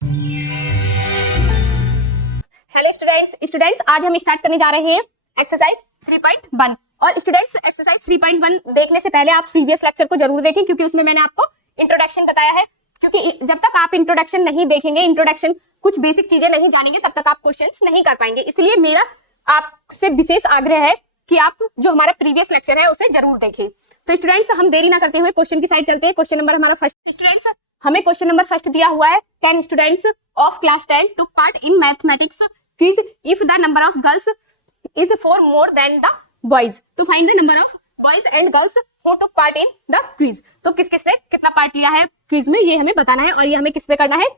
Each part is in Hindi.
हेलो स्टूडेंट्स आज हम स्टार्ट करने जा रहे हैं एक्सरसाइज 3.1। और स्टूडेंट्स एक्सरसाइज 3.1 देखने से पहले आप प्रीवियस लेक्चर को जरूर देखें, क्योंकि उसमें मैंने आपको इंट्रोडक्शन बताया है। क्योंकि जब तक आप इंट्रोडक्शन नहीं देखेंगे, इंट्रोडक्शन कुछ बेसिक चीजें नहीं जानेंगे, तब तक आप क्वेश्चंस नहीं कर पाएंगे। इसलिए मेरा आपसे विशेष आग्रह है कि आप जो हमारा प्रीवियस लेक्चर है उसे जरूर देखें। तो स्टूडेंट्स हम देरी ना करते हुए क्वेश्चन की साइड चलते हैं। क्वेश्चन नंबर हमारा फर्स्ट। स्टूडेंट्स हमें क्वेश्चन नंबर फर्स्ट दिया हुआ है 10 students of class 10 took part in mathematics quiz if the number of girls is 4 more than the boys to find the number of boys and girls who took part in the quiz। तो किस किसने कितना पार्ट लिया है क्विज में, ये हमें बताना है। और ये हमें किस पे करना है,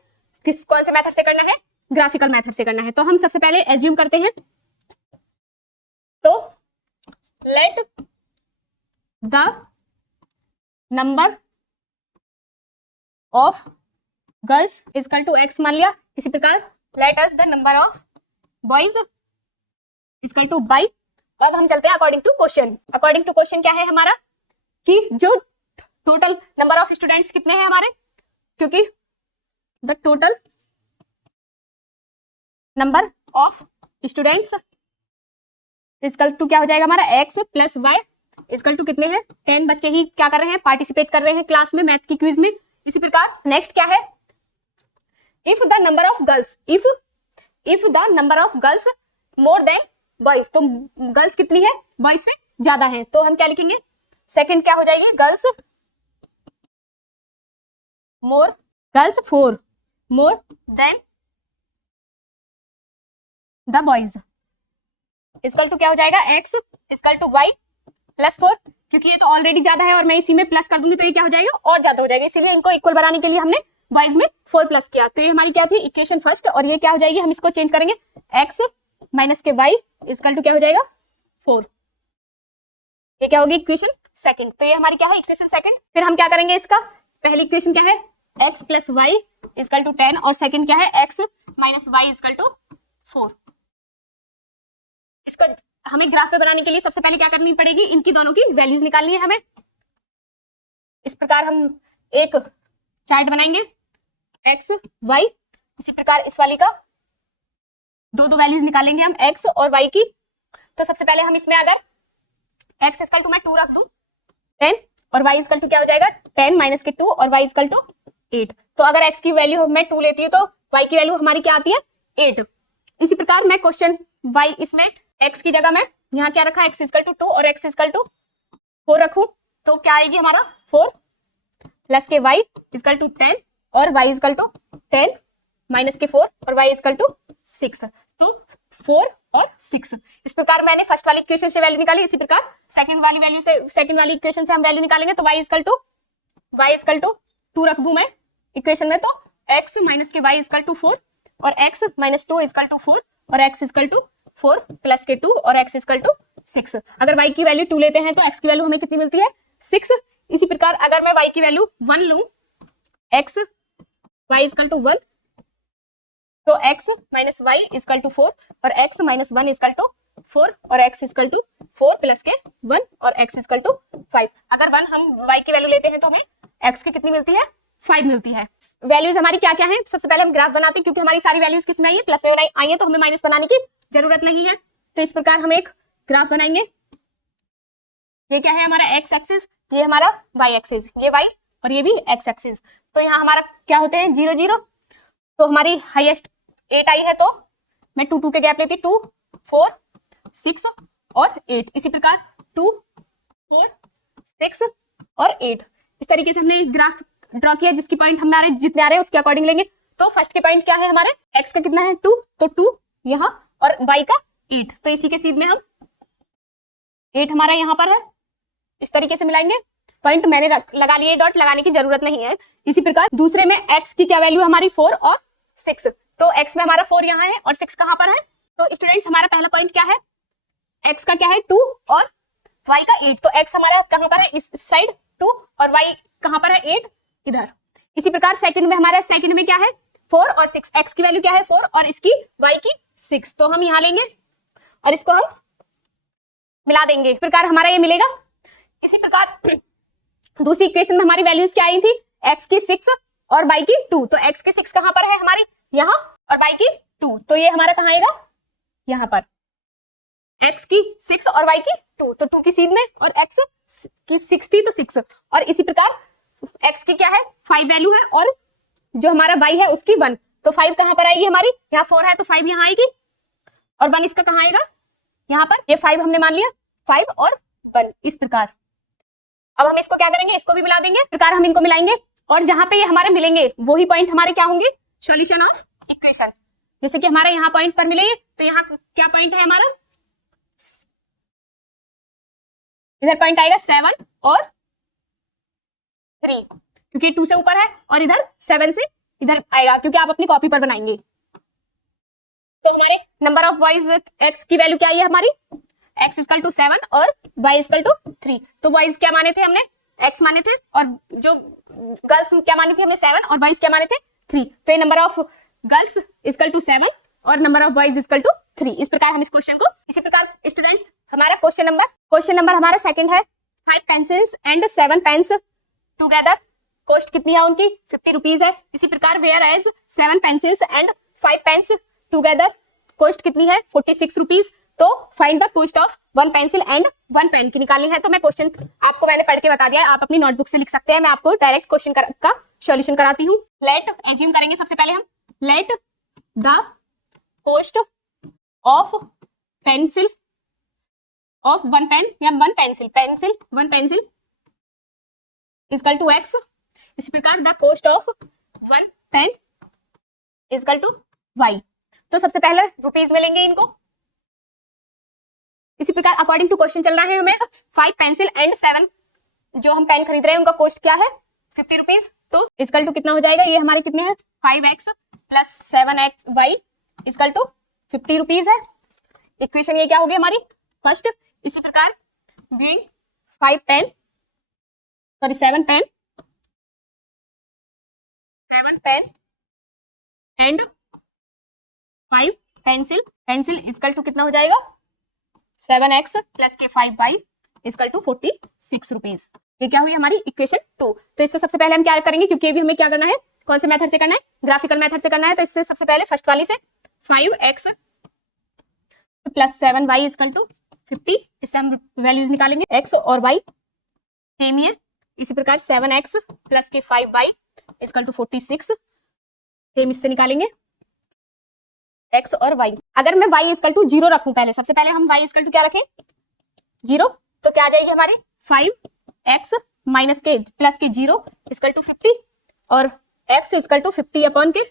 कौन से मेथड से करना है, ग्राफिकल मेथड से करना है। तो हम सबसे पहले एज्यूम करते हैं, तो let the number of girls equal to x मान लिया। इसी प्रकार let us the number of boys equal to y. अब हम चलते हैं according to question. According to question क्या है हमारा, कि जो टोटल नंबर ऑफ स्टूडेंट्स कितने हैं हमारे, क्योंकि the total number of students equal to क्या हो जाएगा हमारा, x plus y equal to कितने हैं, 10 बच्चे ही क्या कर रहे हैं, पार्टिसिपेट कर रहे हैं क्लास में मैथ की क्विज में। इसी प्रकार नेक्स्ट क्या है, if the number of girls if the number of girls more than boys, तो गर्ल्स कितनी है, बॉयज से ज्यादा है। तो हम क्या लिखेंगे, सेकंड क्या हो जाएगी, girls 4 more than the boys equal to क्या हो जाएगा, x equal to y plus 4। क्योंकि ये तो ऑलरेडी ज्यादा है और मैं इसी में प्लस कर दूंगी तो ये क्या हो जाएगा, और ज्यादा हो जाएगा। इसीलिए इनको इक्वल बनाने के लिए हमने बॉयज में 4 प्लस किया। तो ये हमारी क्या थी, इक्वेशन फर्स्ट। और ये क्या हो जाएगी, हम इसको चेंज करेंगे, एक्स माइनस के वाई इक्वल टू क्या हो जाएगा 4। ये क्या होगी, इक्वेशन सेकंड। तो ये हमारी क्या है, इक्वेशन सेकंड। फिर हम क्या करेंगे, इसका पहली इक्वेशन क्या है, x plus y equal to 10 और सेकंड क्या है, x minus y equal to 4। इसका हमें ग्राफ पे बनाने के लिए सबसे पहले क्या करनी पड़ेगी, इनकी दोनों की वैल्यूज निकालनी है हमें। इस प्रकार हम एक चार्ट बनाएंगे एक्स वाई। इसी प्रकार इस वाली का दो वैल्यूज निकालेंगे हम, एक्स और वाई की। तो सबसे पहले हम इसमें अगर एक्स इक्वल टू मैं 2 रख दूं 10 और वाई इक्वल टू क्या हो जाएगा, 10 माइनस के 2 और वाई इक्वल टू 8। तो अगर एक्स की वैल्यू मैं 2 लेती हूँ तो वाई की वैल्यू हमारी क्या आती है, 8। इसी प्रकार मैं क्वेश्चन वाई इसमें एक्स की जगह मैं यहाँ क्या रखा, एक्स इक्वल टू 2 और एक्स इक्वल टू 4 रखूं तो क्या आएगी हमारा 4 प्लस के वाई इक्वल टू 10 और वाई इक्वल टू 10 माइनस के 4 और वाई इक्वल टू 6। तो 4 और 6। इस प्रकार मैंने फर्स्ट वाली इक्वेशन से वैल्यू निकाली। इसी प्रकार सेकंड वाली इक्वेशन से हम वैल्यू निकालेंगे। तो वाई इक्वल टू 2 रख दूं मैं इक्वेशन में, तो एक्स माइनस के वाई इक्वल टू 4 और एक्स माइनस 2 इक्वल टू 4 और एक्स इक्वल टू 4 प्लस के 2 और x इक्वल टू 6। अगर y की वैल्यू 2 लेते हैं तो x की वैल्यू हमें कितनी मिलती है, 6। इसी प्रकार अगर मैं y की वैल्यू 1 लूं, x y इक्वल टू 1, तो x minus y equal to 4 और x माइनस 1 इक्वल टू 4 और x इक्वल टू 4 प्लस के 1 और x इक्वल टू 5। अगर 1 हम y की वैल्यू लेते हैं तो हमें x की कितनी मिलती है, 5 मिलती है। वैल्यूज हमारी क्या क्या है, सबसे पहले हम ग्राफ बनाते हैं। क्योंकि हमारी सारी वैल्यूज किस में आई है, प्लस में आई है, तो हमें माइनस बनाने की जरूरत नहीं है। तो इस प्रकार हम एक ग्राफ बनाएंगे। ये क्या है हमारा एक्स एक्सिस, ये हमारा वाई एक्सिस, ये वाई और ये भी एक्स एक्सिस। तो यहाँ हमारा क्या होते हैं, 0 0। तो हमारी हाईएस्ट 8 आई है, तो मैं 2 2 के गैप लेती, 2 4 6 और 8। इसी प्रकार 2 4 6 और 8। इस तरीके से हमने ग्राफ ड्रॉ किया, जिसकी पॉइंट हमारे जितने आ रहे हैं उसके अकॉर्डिंग लेंगे। तो फर्स्ट के पॉइंट क्या है हमारे, एक्स का कितना है 2, तो 2 यहाँ और y का 8। तो इसी के सीध में हम 8 हमारा यहाँ पर है, इस तरीके से मिलाएंगे। पॉइंट मैंने लगा लिए, डॉट लगाने की जरूरत नहीं है। इसी प्रकार दूसरे में x की क्या वैल्यू हमारी 4 और 6। तो x में हमारा 4 यहाँ है और 6 कहाँ पर है। तो स्टूडेंट्स हमारा पहला पॉइंट क्या है, x का क्या है 2 और y का 8। तो x हमारा कहाँ पर है, इस साइड 2 और y कहाँ पर है 8 इधर। इसी प्रकार सेकंड में हमारा, सेकंड में क्या है 4 और 6, x की वैल्यू क्या है 4 और इसकी y की 6। तो हम यहाँ लेंगे और इसको हम मिला देंगे, इस प्रकार हमारा ये मिलेगा। इसी प्रकार दूसरी इक्वेशन में हमारी वैल्यूज क्या आई थी, x की 6 और y की 2। तो x की 6 कहां पर है हमारी, यहाँ और y की 2, तो ये हमारा कहाँ आएगा, यहाँ पर x की 6 और y की 2, तो 2 की सीध में और x की 6 थी तो 6, और इसी प्रकार x की क्या है 5 वैल्यू है और जो हमारा y है उसकी 1, तो 5 कहाँ पर आएगी हमारी, यहाँ 4 है तो 5 यहाँ आएगी और 1 इसका कहाँ आएगा, यहाँ पर। ये 5 हमने मान लिया, 5 और 1 इस प्रकार। अब हम इसको क्या करेंगे, इसको भी मिला देंगे, इस प्रकार हम इनको मिलाएंगे और जहां पे ये हमारे मिलेंगे वही पॉइंट हमारे क्या होंगे, सॉल्यूशन ऑफ इक्वेशन। जैसे कि हमारे यहाँ पॉइंट पर मिले तो यहाँ क्या पॉइंट है हमारा, इधर पॉइंट आएगा 7 और 3, क्योंकि 2 से ऊपर है, और इधर 7 से इधर आएगा, क्योंकि आप अपनी कॉपी पर बनाएंगे। तो हमारे नंबर ऑफ बॉयज एक्स की वैल्यू क्या है हमारी, x इक्वल टू 7 और y इक्वल टू 3। तो बॉयज क्या माने थे हमने, x माने थे, और जो गर्ल्स क्या मानी थी हमने 7, और बॉयज क्या माने थे 3। तो ये number of girls equal to 7 और number of boys equal to 3। इस प्रकार हम इस क्वेश्चन को, इसी प्रकार स्टूडेंट्स हमारा क्वेश्चन नंबर हमारा सेकंड है, 5 pencils and 7 pens together, cost कितनी है उनकी 50 रुपीज है। इसी प्रकार whereas 7 pencils and 5 pens together cost कितनी है 46 रुपीज। तो find the cost of 1 pencil and 1 pen की निकालनी है। तो मैं क्वेश्चन आपको मैंने पढ़ के बता दिया, आप अपनी नोटबुक से लिख सकते हैं, मैं आपको डायरेक्ट क्वेश्चन का सॉल्यूशन कराती हूँ। लेट एज्यूम करेंगे सबसे पहले हम, let the cost of pencil of 1 pen या 1 pencil 1 pencil equal to x। इसी प्रकार the cost of 1 pen equal to y। तो सबसे पहले रुपीज में लेंगे इनको। इसी प्रकार अकॉर्डिंग टू क्वेश्चन चल रहा है हमें 5 पेंसिल एंड 7 जो हम पेन खरीद रहे हैं उनका कॉस्ट क्या है 50 रुपीज। तो इक्वल टू कितना हो जाएगा, ये हमारे कितने हैं 5x plus 7xy equal to 50 rupees है। इक्वेशन ये क्या होगी हमारी फर्स्ट। इसी प्रकार bring 7 pen and 5 pencil equal to कितना हो जाएगा 7x प्लस के 5y इक्वल टू 46 रुपीज। ये क्या हुई हमारी इक्वेशन 2। तो इससे सबसे पहले हम क्या करेंगे, क्योंकि अभी हमें क्या करना है, कौन से मेथड से करना है, ग्राफिकल मेथड से करना है। तो इससे सबसे पहले फर्स्ट वाली से 5x plus 7y equal to 50, इससे हम वैल्यूज निकालेंगे, x और y सेम ही है। इसी प्रकार 7x प्लस के 5y इक्वल टू 46 सेम इससे निकालेंगे x और y। अगर मैं y इक्वल टू 0 रखूं, पहले सबसे पहले हम y इक्वल टू क्या रखें 0, तो क्या आ जाएगी हमारी 5x माइनस के प्लस के 0 इक्वल टू 50 और x इक्वल टू 50 अपॉन के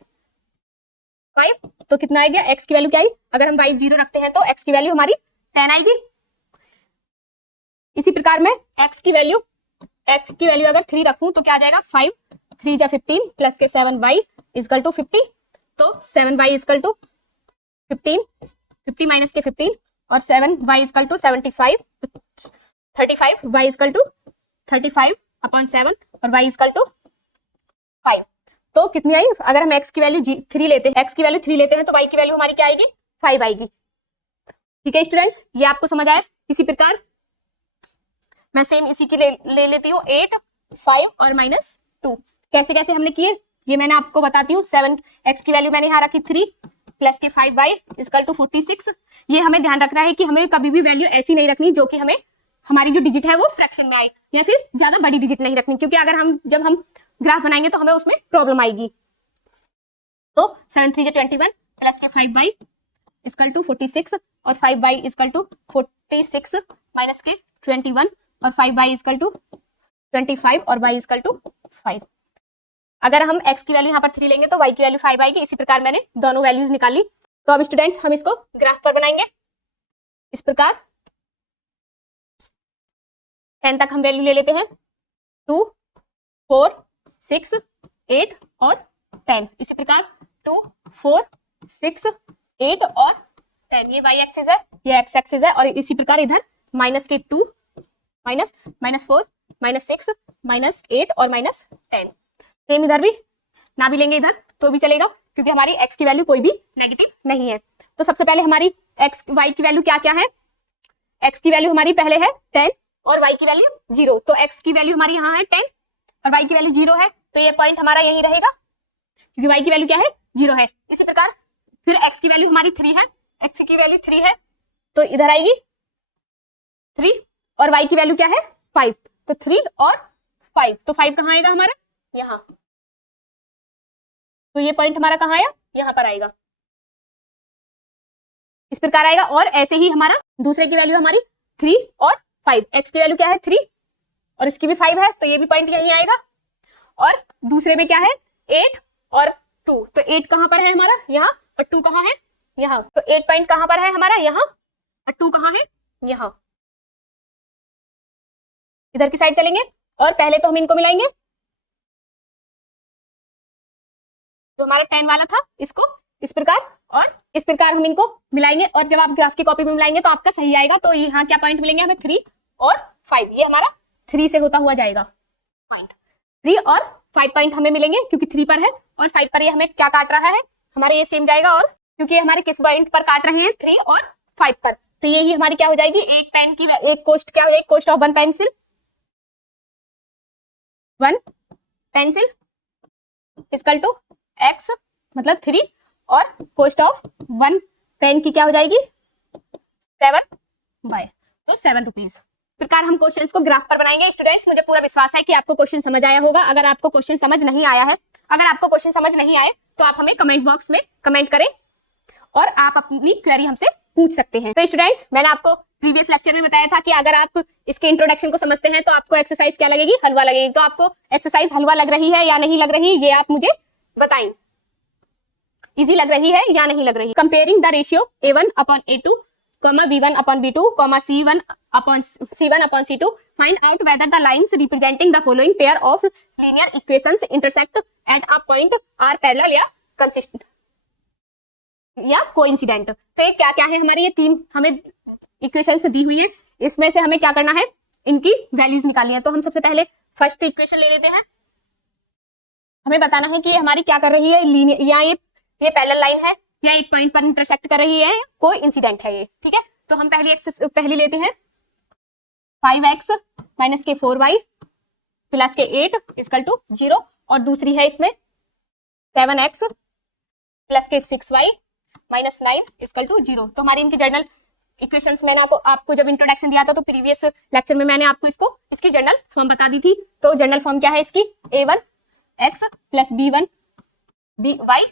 5। तो कितना आएगा, x की वैल्यू क्या आई, अगर हम y 0 रखते हैं तो x की वैल्यू हमारी 10 आएगी। इसी प्रकार मैं x की वैल्यू अगर 3 रखूं तो क्या आ जाएगा 5 3 जा 15 प्लस के 7y इक्वल टू 50। तो 7y इक्वल टू 50 माइनस के 15 और 7y equal to 75 35 y equal to 35 upon 7 और y इक्वल टू 5। तो कितनी आई, अगर हम x की वैल्यू 3 लेते हैं, x की वैल्यू 3 लेते हैं तो y की वैल्यू हमारी क्या आएगी 5 आएगी। ठीक है स्टूडेंट्स, ये आपको समझ आया। इसी प्रकार मैं सेम इसी की ले लेती हूँ 8 5 और -2। कैसे कैसे हमने किए ये मैंने आपको बताती हूँ। 7x की वैल्यू मैंने यहाँ रखी 3 प्लस के 5y इक्वल टू 46। ये हमें ध्यान रखना है कि हमें कभी भी वैल्यू ऐसी नहीं रखनी जो कि हमें हमारी जो डिजिट है वो फ्रैक्शन में आए, या फिर ज्यादा बड़ी डिजिट नहीं रखनी, क्योंकि अगर जब हम ग्राफ बनाएंगे तो हमें उसमें प्रॉब्लम आएगी। तो 7 3 21 प्लस के 5y इक्वल टू 46 और 5y इक्वल टू 46 माइनस के 21 और 5y इक्वल टू 25 और y इक्वल टू 5। अगर हम x की वैल्यू यहाँ पर 3 लेंगे तो y की वैल्यू 5 आएगी। इसी प्रकार मैंने दोनों वैल्यूज निकाल ली। तो अब स्टूडेंट्स हम इसको ग्राफ पर बनाएंगे। इस प्रकार 10 तक हम वैल्यू ले लेते हैं 2 4 6 8 और 10। इसी प्रकार 2 4 6 8 और 10 ये y एक्सिस है, ये x एक्सिस है। और इसी प्रकार इधर माइनस के 2 माइनस -4 -6 -8 और -10। सेम इधर भी ना भी लेंगे इधर तो भी चलेगा, क्योंकि हमारी x की वैल्यू कोई भी नेगेटिव नहीं है। तो सबसे पहले हमारी y की वैल्यू क्या क्या है, x की वैल्यू हमारी पहले है 10 और y की वैल्यू 0। तो x की वैल्यू हमारी यहाँ है 10 और y की वैल्यू 0 है, तो ये पॉइंट हमारा यही रहेगा, क्योंकि y की वैल्यू क्या है 0 है। इसी प्रकार फिर x की वैल्यू हमारी 3 है, x की वैल्यू 3 है तो इधर आएगी 3 और y की वैल्यू क्या है 5, तो 3 और 5, तो 5 कहाँ आएगा हमारा यहाँ, तो ये पॉइंट हमारा कहाँ आया यहाँ पर आएगा, इस प्रकार आएगा। और ऐसे ही हमारा दूसरे की वैल्यू हमारी 3 और 5, x की वैल्यू क्या है 3 और इसकी भी 5 है तो ये भी पॉइंट यही आएगा। और दूसरे में क्या है 8 और 2, तो 8 कहां पर है हमारा यहाँ और 2 कहां है यहाँ, तो 8 पॉइंट कहां पर है हमारा यहाँ और 2 कहां है यहाँ। इधर की साइड चलेंगे और पहले तो हम इनको मिलाएंगे, जो हमारा 10 वाला था इसको इस प्रकार और इस प्रकार हम इनको मिलाएंगे और जब आप ग्राफ की कॉपी में मिलाएंगे तो आपका सही आएगा। तो यहाँ क्या पॉइंट मिलेंगे हमें 3 और 5, ये हमारा 3 से होता हुआ जाएगा पॉइंट, 3 और 5 पॉइंट हमें मिलेंगे क्योंकि 3 पर है और 5 पर ये हमें क्या काट रहा है हमारे ये सेम जाएगा। और क्योंकि हमारे किस पॉइंट पर काट रहे हैं 3 और 5 पर, तो यही हमारी क्या हो जाएगी एक पेन की एक कॉस्ट क्या हो जाएगी, cost of one pencil equal to x मतलब 3 और कॉस्ट ऑफ वन पेन की क्या हो जाएगी 7 बाय, तो 7 रुपीज। प्रकार हम क्वेश्चंस को ग्राफ पर बनाएंगे। स्टूडेंट्स मुझे पूरा विश्वास है कि आपको क्वेश्चन समझ आया होगा। अगर आपको क्वेश्चन समझ नहीं आया है, अगर आपको क्वेश्चन समझ नहीं आए तो आप हमें कमेंट बॉक्स में कमेंट करें और आप अपनी क्वेरी हमसे पूछ सकते हैं। तो स्टूडेंट्स मैंने आपको प्रीवियस लेक्चर में बताया था कि अगर आप इसके इंट्रोडक्शन को समझते हैं तो आपको एक्सरसाइज क्या लगेगी हलवा लगेगी। तो आपको एक्सरसाइज हलवा लग रही है या नहीं लग रही ये आप मुझे बताएं, इजी लग रही है या नहीं लग रही। Comparing the ratio a1 upon a2, b1 upon b2, c1 upon c2, find out whether the lines representing the following pair of linear equations intersect at a point are parallel या कंसिस्टेंट या कोइंसिडेंट। तो ये क्या क्या है हमारी, ये 3 हमें इक्वेशंस दी हुई है, इसमें से हमें क्या करना है इनकी वैल्यूज निकालनी है। तो हम सबसे पहले फर्स्ट इक्वेशन ले लेते हैं, हमें बताना है कि हमारी क्या कर रही है लीनियर, या ये पैरेलल लाइन है या एक पॉइंट पर इंटरसेक्ट कर रही है, कोई इंसिडेंट है ये, ठीक है। तो हम पहली लेते हैं 5x माइनस के 4y प्लस के 8 इक्वल टू 0 और दूसरी है इसमें 7x प्लस के 6y माइनस 9 इक्वल टू 0। तो हमारी इनकी जर्नल इक्वेशंस मैंने आपको जब इंट्रोडक्शन दिया था तो प्रीवियस लेक्चर में मैंने आपको इसकी जर्नल फॉर्म बता दी थी। तो जर्नल फॉर्म क्या है इसकी a1x plus b1 by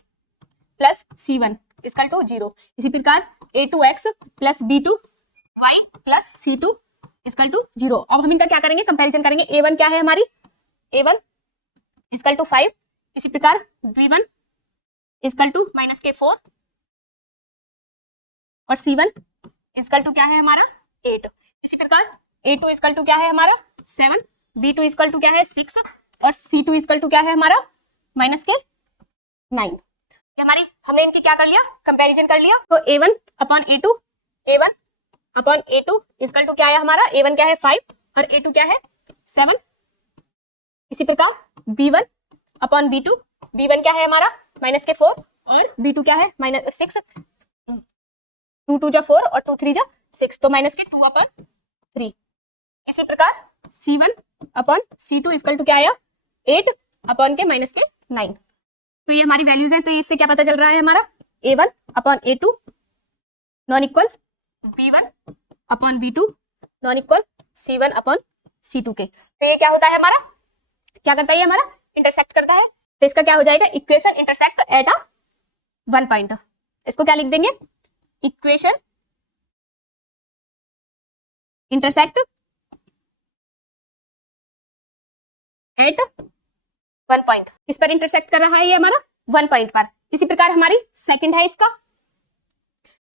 plus c1 equal to 0। इसी प्रकार a2x plus b2y plus c2 equal to 0। अब हम इनका क्या करेंगे कंपैरिजन करेंगे। a1 क्या है हमारी a1 इक्वल टू 5, इसी प्रकार b1 इक्वल टू माइनस के 4 और c1 इक्वल टू क्या है हमारा 8। इसी प्रकार a2 इक्वल टू क्या है हमारा 7, b2 इक्वल टू क्या है 6 और c2 इक्वल टू क्या है हमारा माइनस के 9। ये हमारी हमने इनकी क्या कर लिया कंपैरिजन कर लिया। तो a1 upon a2 equal to क्या है हमारा, a1 क्या है 5 और a2 क्या है 7। इसी प्रकार b1 अपॉन b2, b1 क्या है हमारा माइनस के 4 और b2 क्या है माइनस 6, 2 2 जा 4 और 2 3 जा 6, तो माइनस के 2 अपॉन 3। इसी प्रकार c1 upon c2 equal to क्या आया 8 अपॉन के माइनस के 9। तो ये हमारी वैल्यूज हैं। तो इससे क्या पता चल रहा है हमारा a1 upon a2 non equal b1 upon b2 non equal c1 upon c2 के। तो ये क्या होता है हमारा, क्या करता है हमारा इंटरसेक्ट करता है। तो इसका क्या हो जाएगा equation intersect at a one point. इसको क्या लिख देंगे equation intersect at one point. किस पर इंटरसेक्ट कर रहा है ये हमारा वन पॉइंट पर। इसी प्रकार हमारी सेकंड है, इसका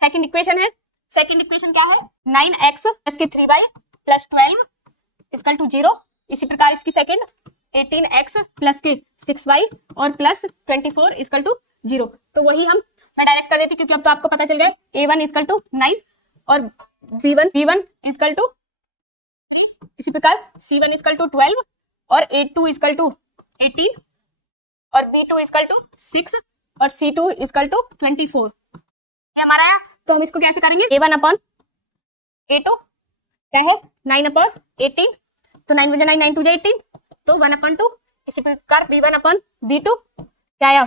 सेकंड इक्वेशन है। सेकंड इक्वेशन क्या है 9x प्लस के 3y प्लस 12 इक्वल टू 0। इसी प्रकार इसकी सेकंड 18x प्लस के 6y और प्लस 24 इक्वल टू 0। तो वही मैं डायरेक्ट कर देती क्योंकि अब तो आपको पता चल गया a1 इक्वल टू 9 और b1 इक्वल टू, इसी प्रकार c1 इक्वल टू 12 और a2 इक्वल टू 18 और b2 इक्वल टू 6 और c2 इक्वल टू 24। ये हमारा है। तो हम इसको कैसे करेंगे a1 अपॉन a2 क्या है 9 अपॉन 18, तो 9 बजे 9 9 2 18 तो 1 अपॉन 2। इसी प्रकार b1 अपॉन b2 क्या आया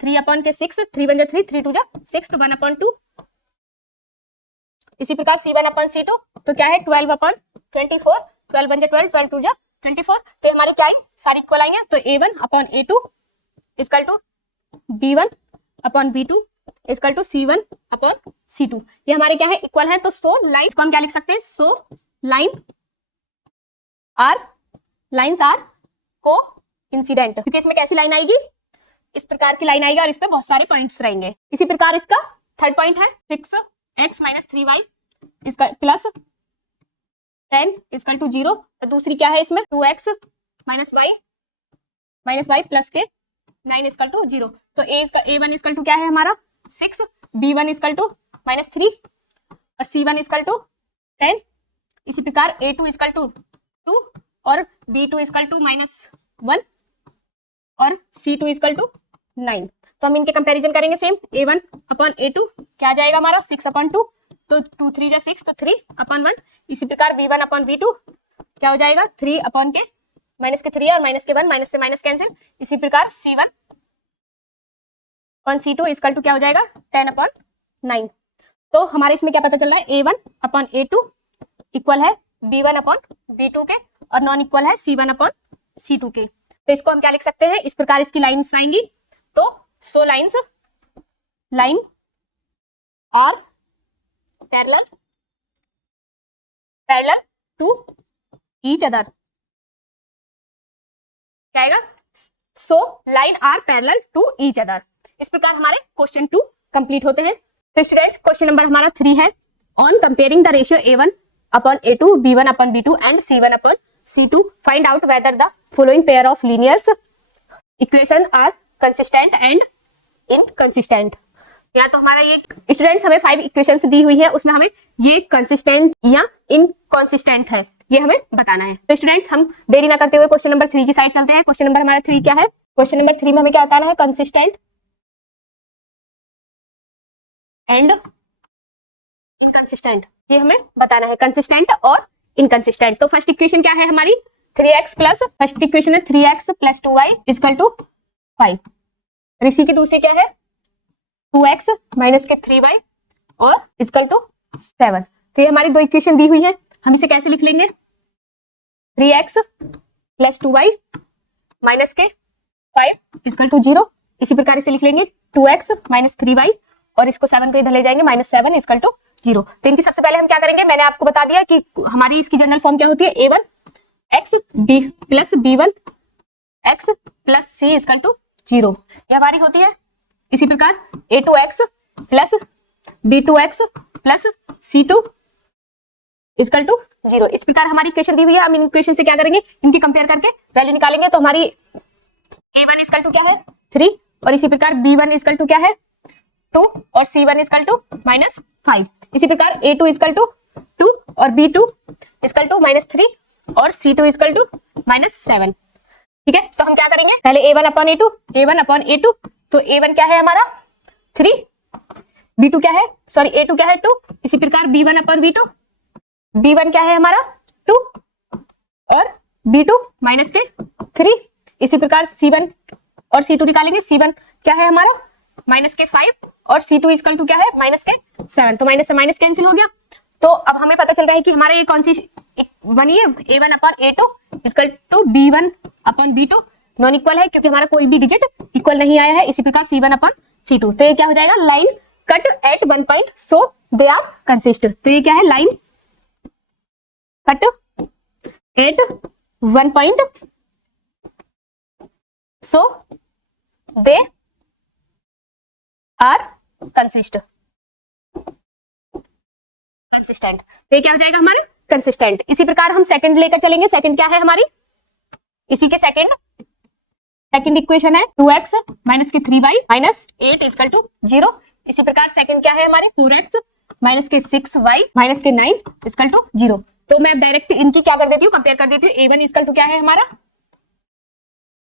3 अपॉन के 6, 3 1 जा 3, 3 2 जा 6, तो 1 अपॉन 2। इसी प्रकार C1 अपॉन C2 तो क्या है 12 अपॉन 24, 12 1 जा 12, 12 2 जा 24, तो हमारी क्या है सारी इक्वल आई है। तो A1 upon A2 equal to B1 upon B2 equal to C1 upon C2, ये हमारे क्या है इक्वल है। तो सो लाइन को हम क्या लिख सकते हैं, सो लाइन्स आर को इंसिडेंट, क्योंकि इसमें कैसी लाइन आएगी, इस प्रकार की लाइन आएगी और इस पे बहुत सारे पॉइंट्स रहेंगे। इसी प्रकार इसका थर्ड पॉइंट है 6x माइनस 3y इसका प्लस 10 इक्वल टू 0, तो दूसरी क्या है इसमें 2x माइनस y प्लस के 9 इक्वल टू 0, तो A1 इक्वल टू क्या है हमारा 6, B1 इक्वल टू माइनस 3 और C1 इक्वल टू 10। इसी प्रकार A2 इक्वल टू 2 और B2 इक्वल टू -1 और C2 इक्वल टू 9, तो हम इनके कंपैरिजन करेंगे सेम। A1 अपॉन A2 क्या आ जाएगा हमारा 6 अपॉन 2, तो 2 3 जा 6, तो 3 अपॉन 1। इसी प्रकार V1 अपॉन V2 क्या हो जाएगा 3 अपॉन के माइनस के 3 और माइनस के 1, माइनस से माइनस कैंसिल। इसी प्रकार C1 upon C2 equal to क्या हो जाएगा 10 अपॉन 9। तो हमारे इसमें क्या पता चल रहा है, A1 अपॉन A2 इक्वल है B1 अपॉन B2 के और नॉन इक्वल है C1 अपॉन C2 के। तो इसको हम क्या लिख सकते हैं, इस प्रकार इसकी लाइन्स आएंगी। तो so line are parallel to each other, क्या आएगा, so line are parallel to each other. इस प्रकार हमारे क्वेश्चन 2 कंप्लीट होते हैं। तो स्टूडेंट्स क्वेश्चन नंबर हमारा 3 है, on comparing the ratio A1 upon A2, B1 upon B2 and C1 upon C2 find out whether the following pair of linears equation are consistent and inconsistent. या तो हमारा ये स्टूडेंट्स हमें 5 इक्वेशंस दी हुई है, उसमें हमें ये कंसिस्टेंट या इनकंसिस्टेंट है ये हमें बताना है। तो स्टूडेंट्स हम देरी ना करते हुए क्वेश्चन नंबर 3 की साइड चलते हैं। क्वेश्चन नंबर हमारा 3 क्या है, क्वेश्चन नंबर 3 में हमें क्या बताना है, कंसिस्टेंट एंड इनकंसिस्टेंट, ये हमें बताना है, कंसिस्टेंट और इनकंसिस्टेंट। तो फर्स्ट इक्वेशन क्या है हमारी 3x प्लस, फर्स्ट इक्वेशन है 3x plus 2y equal to 5, और इसी की दूसरी क्या है 2x माइनस के 3y और इक्वल टू 7। तो ये हमारी दो इक्वेशन दी हुई है, हम इसे कैसे लिख लेंगे 3x प्लस 2y माइनस के 5 इक्वल टू 0। इसी प्रकार इसे लिख लेंगे 2x माइनस 3y और इसको 7 को इधर ले जाएंगे -7 इक्वल टू 0। तो इनकी सबसे पहले हम क्या करेंगे, मैंने आपको बता दिया कि हमारी इसकी जनरल फॉर्म क्या होती है, A1 x b plus B1 x plus c equal to 0, ये हमारी होती है। इसी प्रकार A2x plus B2x plus C2 equal to 0। इस प्रकार हमारी इक्वेशन दी हुई है, हम इन इक्वेशन से क्या करेंगे, इनकी कंपेयर करके वैल्यू निकालेंगे। तो हमारी A1 इक्वल टू क्या है 3 और इसी प्रकार B1 इक्वल टू क्या है 2 और C1 इक्वल टू -5। इसी प्रकार A2 इक्वल टू 2 और B2 इक्वल टू -3 और C2 इक्वल टू -7। ठीक है, तो हम क्या करेंगे, पहले A1 अपॉन A2, तो A1 क्या है हमारा 3, B2 क्या है, सॉरी A2 क्या है 2, इसी प्रकार B1 अपॉन B2, B1 क्या है हमारा 2 और B2 माइनस के 3। इसी प्रकार C1 और C2 निकालेंगे, C1 क्या है हमारा माइनस के 5 और C2 इक्वल टू क्या है माइनस के 7, तो माइनस से माइनस कैंसिल हो गया। तो अब हमें पता चल रहा है कि हमारे ये कौन सी बनी है, A1 upon A2 equal to B1 upon B2 non equal है, क्योंकि हमारा कोई भी डिजिट इक्वल नहीं आया है। इसी प्रकार C1 अपॉन C2, तो ये क्या हो जाएगा, line cut at 1 point so they are consist. तो ये क्या है, line cut at 1 point so they are consistent. तो ये क्या हो जाएगा हमारे कंसिस्टेंट। इसी प्रकार हम सेकंड लेकर चलेंगे, सेकंड क्या है हमारी, इसी के सेकंड इक्वेशन है 2x माइनस के 3y माइनस 8 इक्वल टू 0। इसी प्रकार सेकंड क्या है हमारे 4x माइनस के 6y माइनस के 9 इक्वल टू 0। तो मैं डायरेक्ट इनकी क्या कर देती हूँ, कंपेयर कर देती हूँ। A1 इक्वल टू क्या है हमारा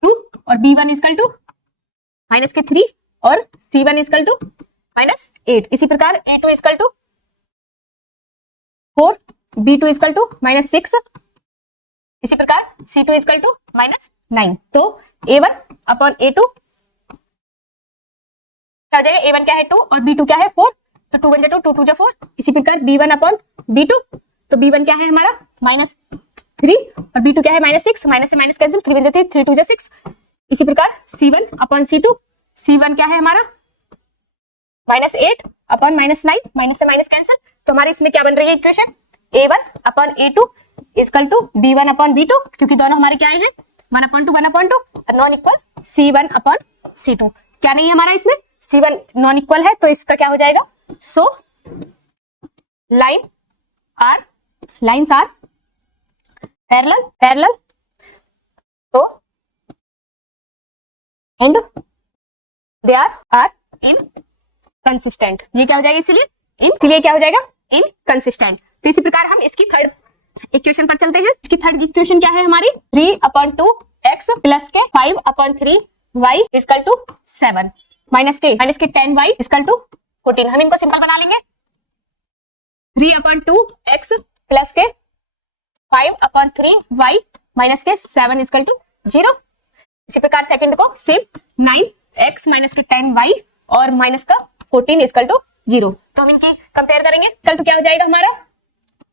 2 और B1 इक्वल टू माइनस के 3 और C1 इक्वल टू -8। इसी प्रकार A2 equal to 4, B2 equal to -6, इसी प्रकार C2 इक्वल टू -9। तो A1 अपॉन A2 क्या हो जाएगा, A1 क्या है 2 और B2 क्या है 4, तो 2 1 जा 2, 2 2 जा 4। इसी प्रकार B1 अपॉन B2, तो B1 क्या है हमारा -3 और B2 क्या है -6, माइनस से माइनस कैंसिल, 3 1 जा 3, 3 2 जा 6। इसी प्रकार C1 अपॉन C2, C1 क्या है हमारा -8 अपॉन -9, माइनस से माइनस कैंसिल, तो हमारे इसमें क्या बन रही है equation, A1 upon A2 equal to B1 upon B2, क्योंकि दोनों हमारे क्या हैं 1/2 और non equal C1 upon C2। क्या नहीं है हमारा इसमें, C1 नॉन इक्वल है, तो इसका क्या हो जाएगा, सो लाइन्स आर पैरेलल तो एंड दे आर इनकंसिस्टेंट। ये क्या हो जाएगा इसलिए क्या हो जाएगा इनकंसिस्टेंट। तो इसी प्रकार हम इसकी थर्ड इक्वेशन पर चलते हैं। इसकी थर्ड इक्वेशन क्या है हमारी, 3/2x प्लस के 5/3y इक्वल टू 7 माइनस के 10y इक्वल टू 14। हम इनको सिंपल बना लेंगे। 3/2x प्लस के 5/3y माइनस के 7 इक्वल टू 0। इसी प्रकार सेकंड को सेम 9x माइनस के 10y और माइनस का 14 इक्वल टू 0। तो हम इनकी कंपेयर करेंगे, कल तो क्या हो जाएगा हमारा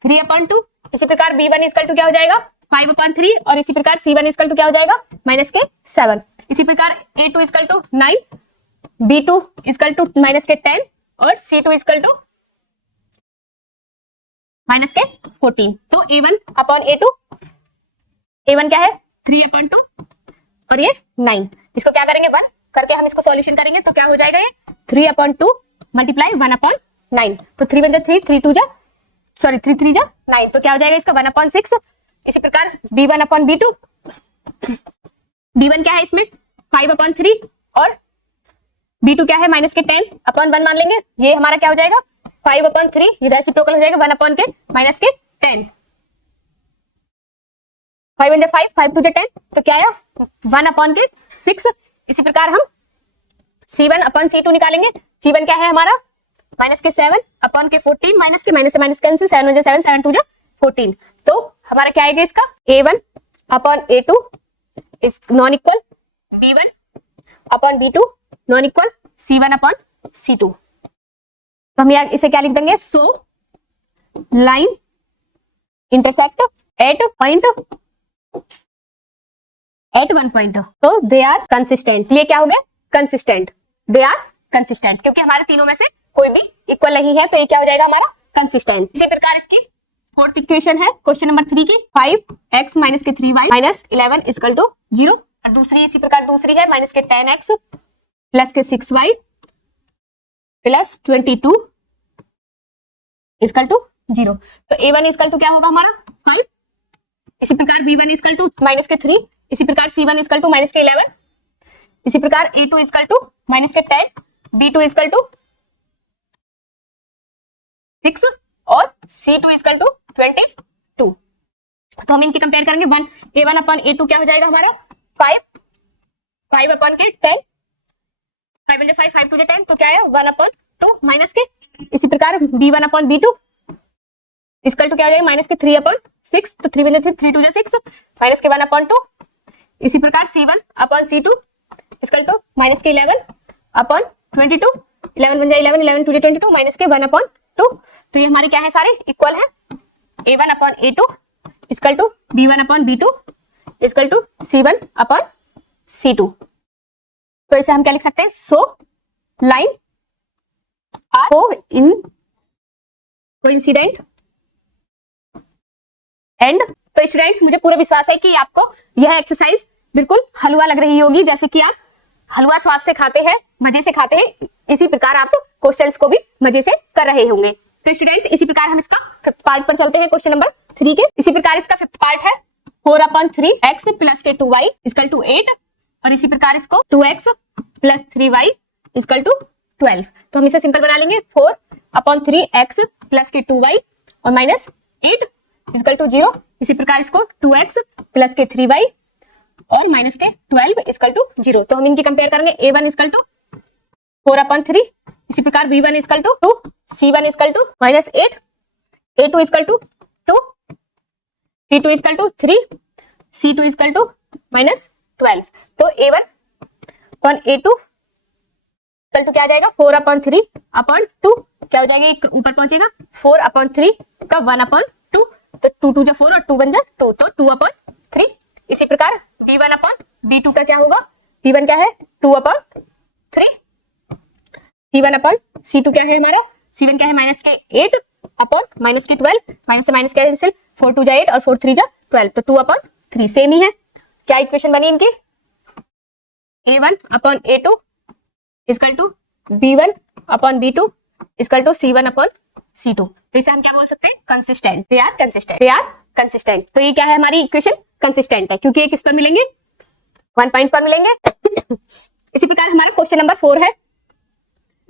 3/2। इसी प्रकार B1 इक्वल टू क्या हो जाएगा 5/3 और इसी प्रकार C1 इक्वल टू क्या हो जाएगा माइनस के 7। इसी प्रकार A2 equal to 9, B2 equal to minus के 10 और C2 इक्वल टू माइनस के 14। तो A1 अपॉन A2, A1 क्या है 3/2 और ये 9। इसको क्या करेंगे 1 करके हम इसको सॉल्यूशन करेंगे, तो क्या हो जाएगा ये 3/2 मल्टीप्लाई 1/9। तो 3 1 जा 3, 3 2 जा 3 3 जा 9, तो क्या हो जाएगा इसका 1/6। इसी प्रकार B1 अपॉन B2, B1 क्या है इसमें 5/3 और B2 क्या है माइनस के 10 अपॉन 1 मान लेंगे। ये हमारा क्या हो जाएगा 5/3, ये रेसिप्रोकल हो जाएगा 1 अपॉन के माइनस के 10। 5 1 जा 5, 5 2 जा 10, तो क्या आया 1 अपॉन के 6। इसी प्रकार हम C1 अपॉन C2 निकालेंगे। C1 क्या है हमारा माइनस के 7 अपॉन के 14, माइनस के माइनस से माइनस कैंसिल, 7 1 जा 7, 7 2 जा 14। तो हमारा क्या आएगा इसका A1 upon A2 is non equal B1 upon B2 non equal C1 upon C2। तो हम यहाँ इसे क्या लिख देंगे, so line intersect at one point, तो दे आर कंसिस्टेंट। ये क्या हो गया कंसिस्टेंट, दे आर कंसिस्टेंट, क्योंकि हमारे तीनों में से कोई भी इक्वल नहीं है, तो ये क्या हो जाएगा हमारा कंसिस्टेंट। इसी प्रकार इसकी फोर्थ इक्वेशन है क्वेश्चन नंबर 3 की, 5x माइनस के 3y माइनस 11 इक्वल टू 0। और दूसरी इसी प्रकार दूसरी है माइनस के 10x प्लस के 6y प्लस 22 इक्वल टू 0। तो A1 इक्वल टू क्या होगा हमारा 5। इसी प्रकार B1 इक्वल टू माइनस के 3, इसी प्रकार C1 इक्वल टू माइनस के 11, इसी प्रकार A2 इक्वल टू माइनस के 10, B2 इक्वल टू 6 और C2 इक्वल टू 22। तो हम इनकी कंपेयर करेंगे। A1 अपॉन A2 क्या हो जाएगा हमारा 5 अपॉन के 10, 5 1 जा 5, 5 2 जा 10, तो क्या है 1/2 माइनस के। इसी प्रकार B1 upon B2 equal to क्या हो जाएगा माइनस के 3/6, तो 3 1 जा 3, 3 2 जा 6 माइनस के 1/2। इसी प्रकार C1 upon C2 equal to minus के 11 अपॉन 22, 11 1 जा 11, 11 2 जा 22 माइनस के 1/2। तो ये हमारे क्या है सारे इक्वल है। A1 upon A2 equal to B1 upon B2 equal to C1 upon C2। तो इसे हम क्या लिख सकते हैं, so line are coincident and. तो स्टूडेंट्स मुझे पूरा विश्वास है कि आपको यह एक्सरसाइज बिल्कुल हलवा लग रही होगी, जैसे कि आप हलवा स्वाद से खाते हैं, मजे से खाते हैं, इसी प्रकार आप क्वेश्चंस को भी मजे से कर रहे होंगे। तो स्टूडेंट्स इसी प्रकार हम इसका फिफ्थ पार्ट पर चलते हैं क्वेश्चन नंबर 3 के। इसी प्रकार इसका फिफ्थ पार्ट है 4/3x प्लस के 2y इक्वल टू 8 और इसी प्रकार इसको 2x plus 3y equal to 12। तो हम इसे सिंपल बना लेंगे 4/3x प्लस के 2y और माइनस 8 इक्वल टू 0। इसी प्रकार इसको 2x प्लस के 3y और माइनस के 12 इक्वल टू 0। तो हम इनकी कंपेयर करेंगे। A1 इक्वल टू 4/3, इसी प्रकार B1 equal to 2, C1 equal to minus 8, A2 equal to 2, B2 equal to 3, C2 equal to minus 12। तो A1 upon A2 equal to क्या आ जाएगा 4/3/2 क्या हो जाएगा, ऊपर पहुंचेगा 4/3 का 1/2 तो 2 2 जा 4 और 2 1 जा 2 तो 2/3। इसी प्रकार b1/b2 का क्या होगा, b1 क्या है 2/3, c1/c2 क्या है हमारा, c1 क्या है -8/-12 माइनस से माइनस कैंसिल 4 2 जा 8 और 4 3 जा 12 तो 2/3 सेम ही है। क्या इक्वेशन बनी इनकी, a1/a2 equal to b1/b2 equal to c1/c2। तो इसे हम क्या बोल सकते हैं, कंसिस्टेंट, दे आर कंसिस्टेंट। तो ये क्या है हमारी इक्वेशन, कंसिस्टेंट है, क्योंकि ये किस पर मिलेंगे, 1 पॉइंट पर मिलेंगे। इसी प्रकार हमारा क्वेश्चन नंबर 4 है,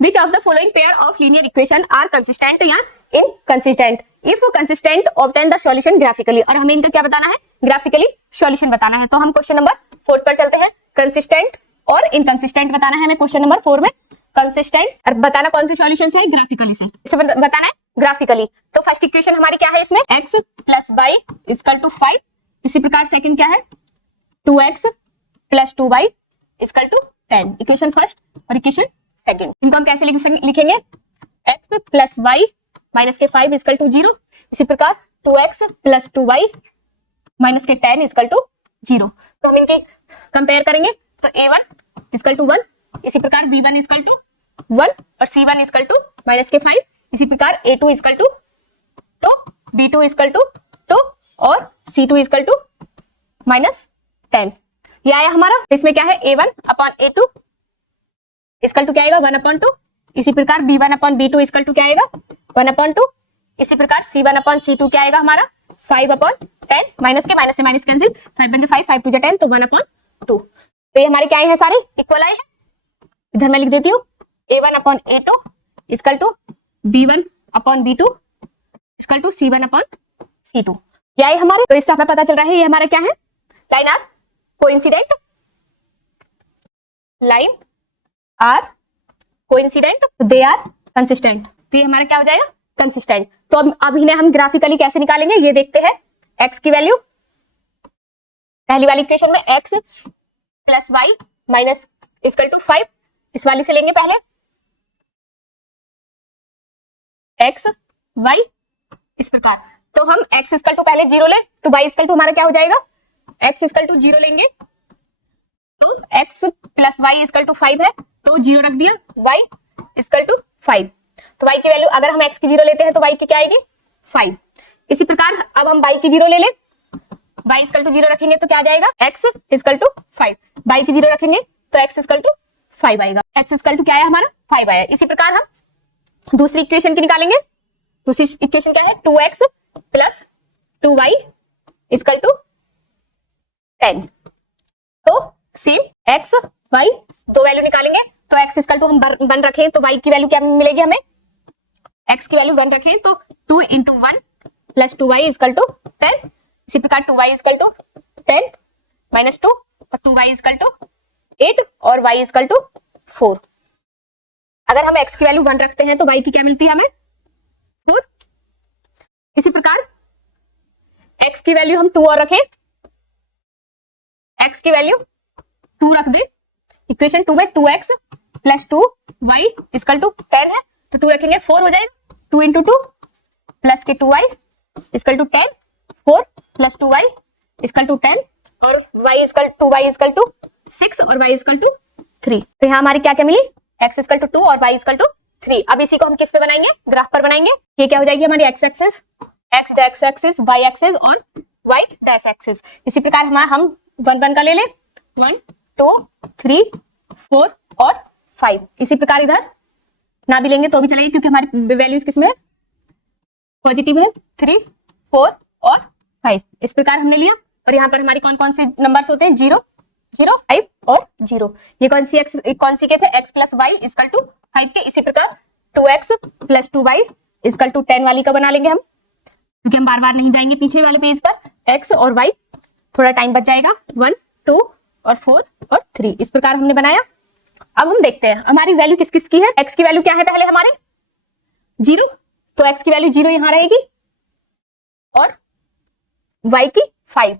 Which of the following pair of linear equation are consistent या inconsistent? If consistent, obtain the solution graphically। और हमें इनका क्या बताना है, ग्राफिकली सॉल्यूशन बताना है। तो हम क्वेश्चन नंबर 4 पर चलते हैं, कंसिस्टेंट और इनकंसिस्टेंट बताना है हमें क्वेश्चन नंबर 4 में। कंसिस्टेंट और बताना कौन से सॉल्यूशन से, ग्राफिकली से, इसे बताना है ग्राफिकली। तो फर्स्ट इक्वेशन हमारी क्या है इसमें, x + y = 5। इसी प्रकार सेकंड क्या है 2x + 2y = 10। इक्वेशन फर्स्ट और इक्वेशन सेकंड, इनको हम कैसे लिखेंगे, x + y - 5 = 0। इसी प्रकार 2x + 2y - 10 = 0। तो हम इनके कंपेयर करेंगे तो a1 = 1, इसी प्रकार b1 = 1 और c1 = -5। इसी प्रकार a2 = 2, b2 = 2 और c2 = -10। ये आया हमारा। इसमें क्या है a1/a2 इसकल टू क्या आएगा 1/2। इसी प्रकार b1/b2 इसकल टू क्या आएगा 1/2। इसी प्रकार c1/c2 क्या आएगा हमारा 5/10, माइनस के माइनस से माइनस कैंसिल, 5 × 5 5 2 10 तो 1/2। तो ये हमारे क्या है, सारे इक्वल आए हैं। इधर मैं लिख देती हूँ a1/a2 is equal to b1/b2 is equal to c1/c2। ये आए हमारे। तो इससे हमें पता चल रहा है ये हमारा क्या है, line are coincident, line are coincident, they are consistent. तो ये हमारा क्या हो जाएगा, कंसिस्टेंट। तो अब इन्हें हम ग्राफिकली कैसे निकालेंगे ये देखते हैं। x की वैल्यू पहली वाली इक्वेशन में x + y - 5 इस वाली से लेंगे पहले x y इस प्रकार। तो हम x = पहले 0 ले तो y = हमारा क्या हो जाएगा, x = 0 लेंगे तो x + y = 5 है तो 0 रख दिया, y = 5। तो y की वैल्यू अगर हम x की 0 लेते हैं तो y की क्या आएगी 5। इसी प्रकार अब हम y की 0 ले ले, y = 0 रखेंगे तो क्या आ जाएगा x = 5। y की 0 रखेंगे तो x = 5 आएगा, x = क्या है हमारा 5 आया। इसी प्रकार हम दूसरी इक्वेशन की निकालेंगे। दूसरी इक्वेशन क्या है 2x + 2y = 10। तो सेम x y दो वैल्यू निकालेंगे तो x = हम 1 रखें तो y की वैल्यू क्या मिलेगी हमें, x की वैल्यू 1 रखें तो 2 × 1 + 2y = 10। इसी प्रकार 2y = 10 - 2 और 2y = 8 और y = 4। अगर हम x की वैल्यू 1 रखते हैं तो y की क्या मिलती है हमें 4। इसी प्रकार x की वैल्यू हम 2 और रखें, x की वैल्यू 2 रख दे, इक्वेशन 2 में 2x + 2y = 10 है तो 2 रखेंगे 4 हो जाएगा, 2 × 2 प्लस के 2y = 10, 4 + 2y = 10 और y = 6 और y = 3। तो यहाँ हमारी क्या क्या मिली, x = 2 और y = 3। अब इसी को हम किस पे बनाएंगे, ग्राफ पर बनाएंगे। ये क्या हो जाएगी हमारी x axis, x axis, y axis और y डैश एक्सिस। इसी प्रकार हम 1 1 का ले ले, 1 2 3 4 और 5। इसी प्रकार इधर ना भी लेंगे तो भी चलेगी क्योंकि हमारी वैल्यूज किसमें पॉजिटिव है, 3 4 और 5। इस प्रकार हमने लिया और यहाँ पर हमारी कौन कौन से नंबर्स होते हैं 0 0 5 और 0। ये कौन सी के थे x + y = 5 के। इसी प्रकार 2x + 2y = 10 वाली का बना लेंगे हम, क्योंकि हम बार बार नहीं जाएंगे पीछे वाले पेज पर। x और y थोड़ा टाइम बच जाएगा, 1 2 और 4 और 3। इस प्रकार हमने बनाया। अब हम देखते हैं हमारी वैल्यू किस किस की है। x की वैल्यू क्या है पहले हमारे 0, तो x की वैल्यू 0 यहां रहेगी और y की 5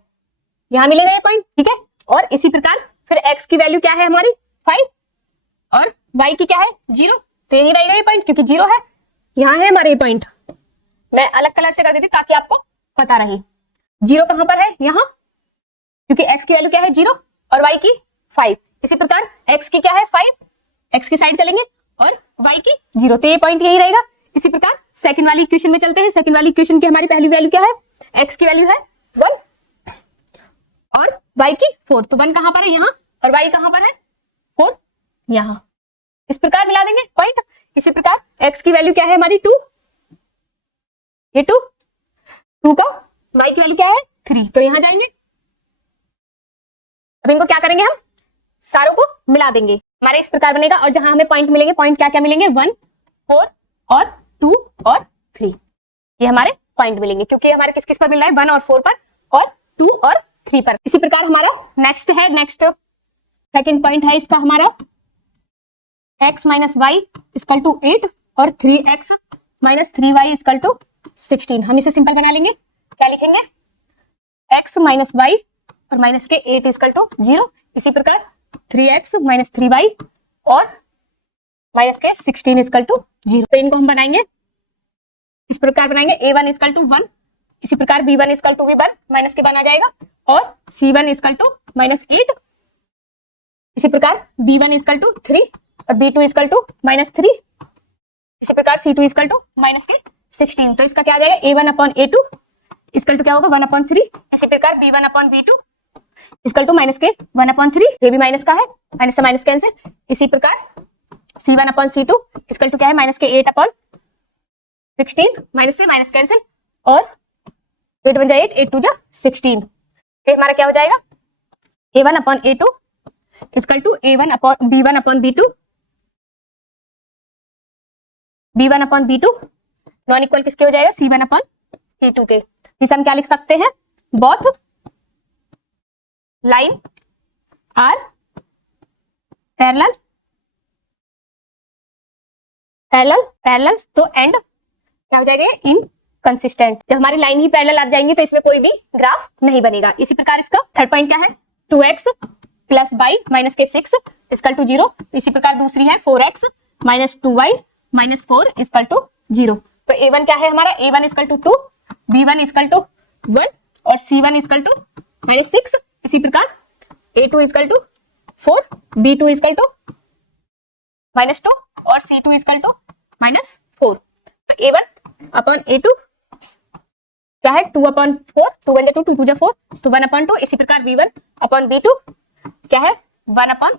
यहां मिलेगा ये पॉइंट, ठीक है। और इसी प्रकार फिर x की वैल्यू क्या है हमारी 5 और y की क्या है 0, तो यही रहेगा ये पॉइंट क्योंकि 0 है, यहाँ है हमारे पॉइंट। मैं अलग कलर से कर देती ताकि आपको पता रहे। 0 कहां पर है, यहाँ, क्योंकि x की वैल्यू क्या है 0 और y की 5। इसी प्रकार x की क्या है 5, x की साइड चलेंगे और y की 0, तो ये पॉइंट यही रहेगा। इसी प्रकार सेकंड वाली इक्वेशन में चलते हैं। सेकंड वाली इक्वेशन की हमारी पहली वैल्यू क्या है, x की वैल्यू है 1 और y की 4, तो 1 कहां पर है यहाँ और y कहां पर है 4 यहाँ। इस प्रकार मिला देंगे पॉइंट। इसी प्रकार x की वैल्यू क्या है हमारी 2, ये 2 का y की वैल्यू क्या है 3, तो यहां जाएंगे। अब इनको क्या करेंगे, हम सारों को मिला देंगे, हमारा इस प्रकार बनेगा। और जहां हमें पॉइंट मिलेंगे, पॉइंट क्या क्या मिलेंगे 1, 4 और 2 और 3, ये हमारे पॉइंट मिलेंगे क्योंकि हमारे किस किस पर मिल रहा है 1 और 4 पर और 2 और 3 पर। इसी प्रकार हमारा नेक्स्ट सेकंड पॉइंट है इसका हमारा x minus y equal to 8 और 3x minus 3y equal to 16। हम इसे सिंपल बना लेंगे, क्या लिखेंगे x माइनस वाई और माइनस के 8 इक्वल टू 0। इसी प्रकार 3x माइनस 3y और माइनस के 16 इक्वल टू 0, तो इनको हम बनाएंगे इस प्रकार बनाएंगे a1 इक्वल टू 1, इसी प्रकार b1 equal to b1 minus के 1 आ जाएगा और c1 इक्वल टू माइनस 8, इसी प्रकार b1 इक्वल टू 3 और b2 इक्वल टू माइनस 3, इसी प्रकार c2 इक्वल टू माइनस के 16, तो इसका क्या आ जाएगा a1 upon a2 equal to क्या होगा 1 अपॉन 3। इसी प्रकार b1 upon b2 equal to minus के 1 अपॉन 3, ये भी माइनस का है, माइनस से माइनस कैंसिल। इसी प्रकार c1 upon c2 equal to क्या है माइनस के 8 अपॉन 16, माइनस से माइनस कैंसिल और 8 बन जाए 8 टू जा 16, ये हमारा क्या हो जाएगा a1 upon a2 equal to a1 upon b1 upon b2, b1 upon b2 non equal किसके हो जाएगा c1 अपॉन c2 के। इसे हम क्या लिख सकते हैं, बोथ लाइन आर पैरेलल तो एंड क्या हो जाएगा इनकंसिस्टेंट। जब हमारी लाइन ही पैरेलल आ जाएंगी तो इसमें कोई भी ग्राफ नहीं बनेगा। इसी प्रकार इसका थर्ड पॉइंट क्या है 2x प्लस वाई माइनस के 6 इक्वल टू 0। इसी प्रकार दूसरी है 4x minus 2y minus 4 equal to 0। तो a1 क्या है हमारा a1 equal to 2, b1 equal to 1 और c1 इक्वल टू माइनस 6। इसी प्रकार a2 equal to 4, b2 equal to minus 2 और c2 equal to minus 4। a1 upon a2 क्या है 2 अपॉन 4, 2 1 जा 2, 2 जा 4, तो 1 अपॉन 2। इसी प्रकार b1 अपॉन b2 क्या है 1 अपॉन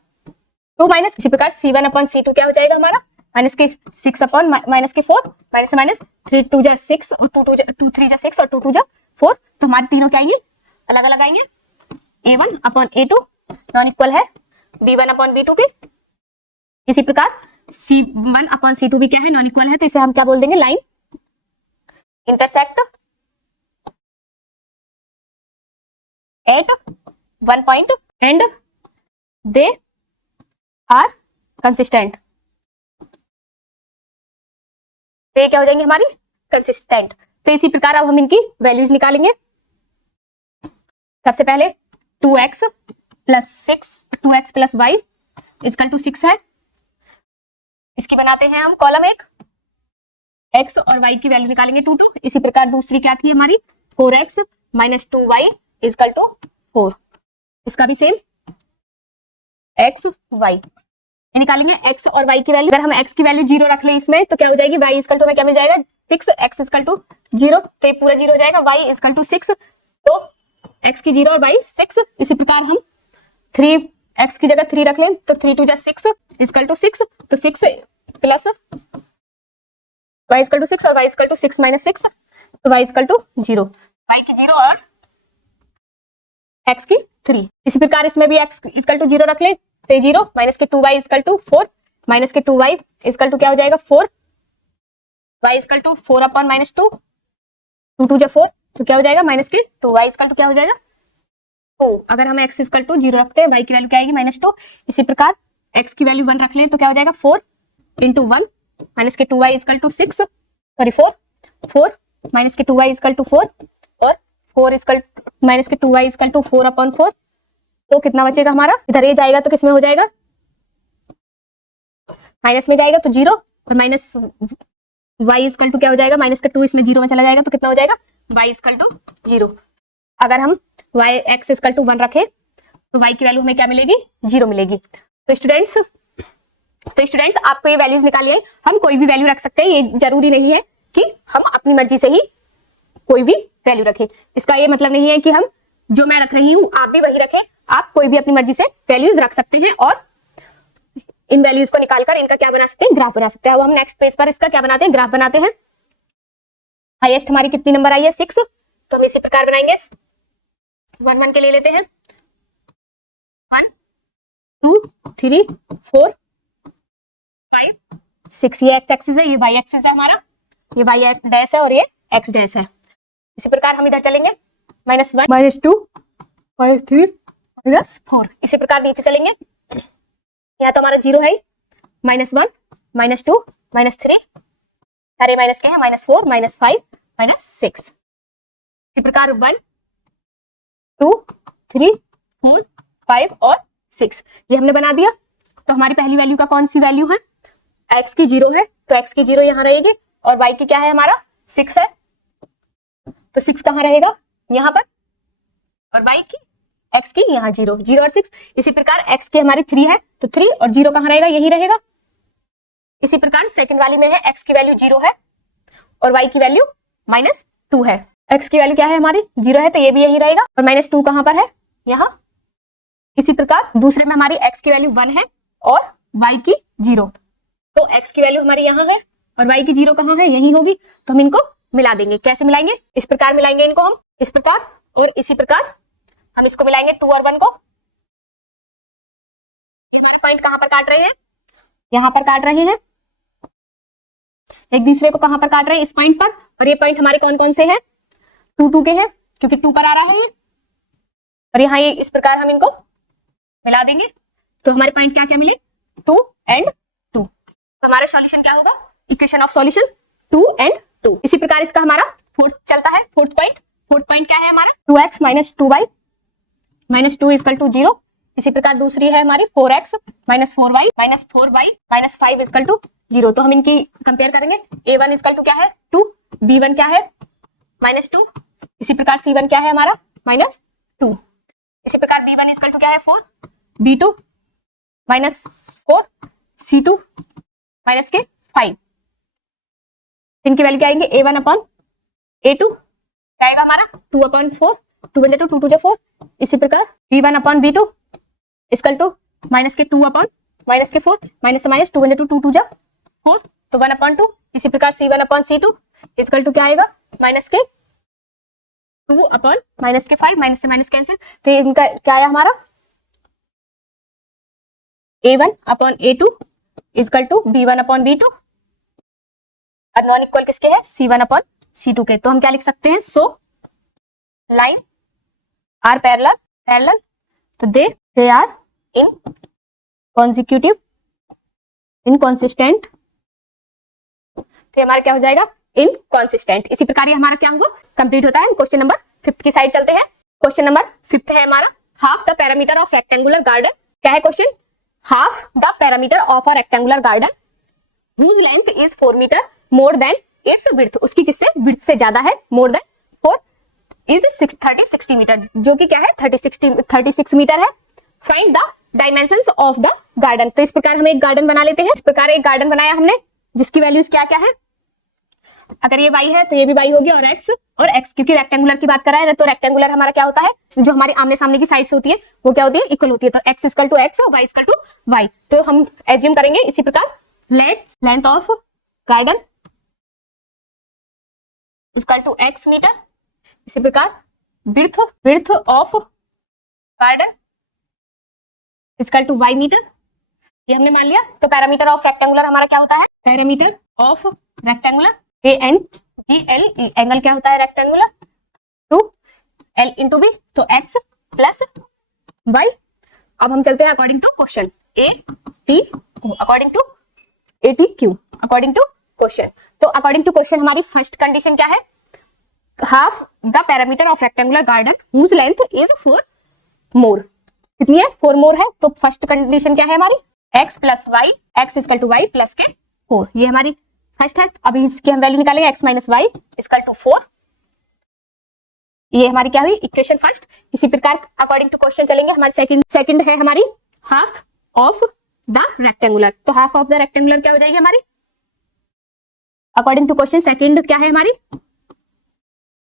2 माइनस, इसी प्रकार c1 अपॉन c2 क्या हो जाएगा हमारा माइनस के 6 अपॉन माइनस के 4, माइनस से माइनस 3 2 जा 6 और 2 3 जा 6 और 2 2 जा 4, तो हमारे तीनों क्या आएंगे अलग अलग आएंगे। a1 upon a2 non equal है b1 अपॉन b2 के। इसी प्रकार c1 अपॉन c2 भी क्या है नॉन इक्वल है, तो इसे हम क्या बोल देंगे line intersect at one point and they are consistent. तो ये क्या हो जाएंगे हमारी कंसिस्टेंट। तो इसी प्रकार अब हम इनकी वैल्यूज निकालेंगे। सबसे पहले 2x plus y equal to 6 है, इसकी बनाते हैं हम कॉलम एक, x और y की वैल्यू निकालेंगे 2 2। इसी प्रकार दूसरी क्या थी हमारी 4x minus 2y equal to 4, इसका भी सेम x y निकालेंगे। x और y की वैल्यू, अगर हम x की वैल्यू 0 रख ले इसमें तो क्या हो जाएगी y इक्वल टू हमें क्या मिल जाएगा 6, x इक्वल टू 0, तो ये पूरा 0 हो जाएगा, y इक्वल टू 6, तो x की 0 और y 6। इसी प्रकार हम 3 x की जगह 3 रख लें तो 3 2 जा 6 इक्वल टू 6, तो 6 प्लस y इक्वल टू 6 और y इक्वल टू 6 माइनस 6, तो y इक्वल टू 0, y की 0 और x की 3। इसी प्रकार इसमें भी x इक्वल टू 0 रख ले तो 0 माइनस के 2y इक्वल टू 4, माइनस के 2y इक्वल टू क्या हो जाएगा 4, y equal to 4 upon minus 2, 2 2 जा 4, तो क्या हो जाएगा माइनस के 2y इक्वल टू क्या हो जाएगा 2। अगर हम x इक्वल टू 0 रखते हैं y की वैल्यू क्या आएगी -2। इसी प्रकार x की वैल्यू 1 रख लें तो क्या हो जाएगा 4 इंटू 1 माइनस के 2y equal to 6, sorry 4 minus के 2y इक्वल टू 4 और 4 इक्वल माइनस के 2y इक्वल टू 4 अपॉन 4, तो कितना बचेगा हमारा, इधर ये जाएगा तो किसमें हो जाएगा माइनस में जाएगा तो 0 और माइनस y इक्वल टू क्या हो जाएगा, माइनस का 2 इसमें 0 में चला जाएगा तो कितना हो जाएगा, y इक्वल टू 0। अगर हम x इक्वल टू 1 रखें तो y की वैल्यू हमें क्या मिलेगी, 0 मिलेगी। तो स्टूडेंट्स आपको ये वैल्यूज निकालिए, हम कोई भी वैल्यू रख सकते हैं, ये जरूरी नहीं है कि हम अपनी मर्जी से ही कोई भी वैल्यू रखें। इसका ये मतलब नहीं है कि हम जो मैं रख रही हूं आप भी वही रखें, आप कोई भी अपनी मर्जी से वैल्यूज रख सकते हैं और इन वैल्यूज को निकालकर इनका क्या बना सकते हैं, ग्राफ बना सकते हैं। अब हम नेक्स्ट पेज पर इसका क्या बनाते हैं, ग्राफ बनाते हैं। हाईएस्ट हमारी कितनी नंबर आई है, 6, तो हम इसी प्रकार बनाएंगे। 1 1 के ले लेते हैं, 1 2 3 4 5 6, ये एक्स एक्सिस है, ये वाई एक्सिस है हमारा, ये वाई डैश है और ये एक्स डैश है। इसी प्रकार हम इधर चलेंगे, -1 -2 -3 -4, इसी प्रकार नीचे चलेंगे। यहाँ तो हमारा 0 है, -1 -2 -3, सारे माइनस के हैं, -4 -5 -6। इसी प्रकार 1 2 3 4 5 और 6 ये हमने बना दिया। तो हमारी पहली वैल्यू का कौन सी वैल्यू है, x की 0 है तो x की 0 यहाँ रहेगी और y की क्या है हमारा 6 है, तो 6 कहाँ रहेगा, यहाँ पर, और y की x की यहाँ 0 0 और 6। इसी प्रकार x की हमारी 3 है तो 3 और 0 कहाँ रहेगा, यही रहेगा। इसी प्रकार सेकंड वाली में है x की वैल्यू 0 है और y की वैल्यू -2 है। x की वैल्यू क्या है हमारी 0 है तो ये भी यही रहेगा और -2 कहाँ पर है, यहाँ। इसी प्रकार दूसरे में हमारी x की वैल्यू 1 है और y की 0, तो x की वैल्यू हमारी यहाँ है और y की 0 कहाँ है, यही होगी। तो हम इनको मिला देंगे, कैसे मिलाएंगे, इस प्रकार मिलाएंगे इनको हम, इस प्रकार और इसी प्रकार हम इसको मिलाएंगे 2 और 1 को। हमारे पॉइंट कहां पर काट रहे हैं, यहां पर काट रहे हैं, एक दूसरे को कहां पर काट रहे हैं, इस पॉइंट पर। और ये पॉइंट हमारे कौन कौन से हैं, 2 2 के हैं क्योंकि 2 पर आ रहा है ये, और यहाँ ये इस प्रकार हम इनको मिला देंगे तो हमारे पॉइंट क्या क्या मिले, 2 and 2। तो हमारा सॉल्यूशन क्या होगा, इक्वेशन ऑफ सॉल्यूशन 2 and 2। इसी प्रकार इसका हमारा फोर्थ चलता है, फोर्थ पॉइंट क्या है हमारा, 2x - 2y -2 इक्वल टू 0। इसी प्रकार दूसरी है हमारी 4x - 4y -4y -5 equal to 0। तो हम इनकी कंपेयर करेंगे, a1 इक्वल टू क्या है 2, b1 क्या है -2, इसी प्रकार c1 क्या है हमारा -2, इसी प्रकार b1 इक्वल टू क्या है 4, b2 -4, c2 -5। इनकी वैल्यू क्या आएंगे, a1 अपॉन a2 क्या आएगा हमारा 2/4, 2 × 2 2 2 4। इसी प्रकार b1 upon b2 equal to -2 upon -4, minus से माइनस 2 × 2 2 2 4, तो 1/2। इसी प्रकार c1 upon c2 equal to क्या आएगा, -2 अपॉन -5, माइनस से माइनस कैंसिल। तो इनका क्या आया हमारा, a1 upon a2 equal to b1 upon b2 और नॉन इक्वल किसके है, c1 अपॉन c2 के। तो हम क्या लिख सकते हैं, सो लाइन आर पैरेलल, तो they are in consecutive inconsistent, तो हमारा क्या हो जाएगा, इनकॉन्सिस्टेंट। इसी प्रकार ये हमारा क्या होगा, कंप्लीट होता है। क्वेश्चन नंबर 5 की साइड चलते हैं। क्वेश्चन नंबर 5 है हमारा, half the parameter of rectangular garden. क्या है क्वेश्चन, half the parameter of a rectangular garden whose length is 4 metre more than its width, उसकी किससे width से ज्यादा है, more than 4 is 30 मीटर, जो कि क्या है 36 मीटर है। Find the dimensions of the garden. तो इस प्रकार हम एक गार्डन बना लेते हैं। इस प्रकार एक गार्डन बनाया हमने जिसकी वैल्यूज क्या क्या है, अगर ये y है तो ये भी y होगी और x क्योंकि रेक्टेंगुलर की बात कर रहा है तो रेक्टेंगुलर हमारा क्या होता है, जो हमारे आमने सामने की साइड से होती है वो क्या होती है, इक्वल होती है। तो x इक्वल टू x और y इक्वल टू y। तो हम एज्यूम करेंगे इसी प्रकार, let length of garden equal to x metre, इसी प्रकार width of garden equal to y metre, ये हमने मान लिया। तो पैरामीटर ऑफ रेक्टेंगुलर हमारा क्या होता है, parameter of rectangular ANGL, angle क्या होता है rectangular, two L into B, तो x प्लस y। अब हम चलते हैं according to question ATQ, according to ATQ, according to question. तो अकॉर्डिंग टू क्वेश्चन हमारी फर्स्ट कंडीशन क्या है, half the parameter of rectangular garden whose length is 4 more, कितनी है 4 मोर है। तो फर्स्ट कंडीशन क्या है हमारी, x plus y x equal to y plus के 4, ये हमारी फर्स्ट है। अभी इसकी हम वैल्यू निकालेंगे x minus y equal to 4, ये हमारी क्या हुई इक्वेशन फर्स्ट। इसी प्रकार अकॉर्डिंग टू क्वेश्चन चलेंगे। हमारी सेकंड है हमारी हाफ ऑफ द रेक्टेंगुलर, तो हाफ ऑफ द रेक्टेंगुलर क्या हो जाएगी हमारी अकॉर्डिंग टू क्वेश्चन। सेकंड क्या है हमारी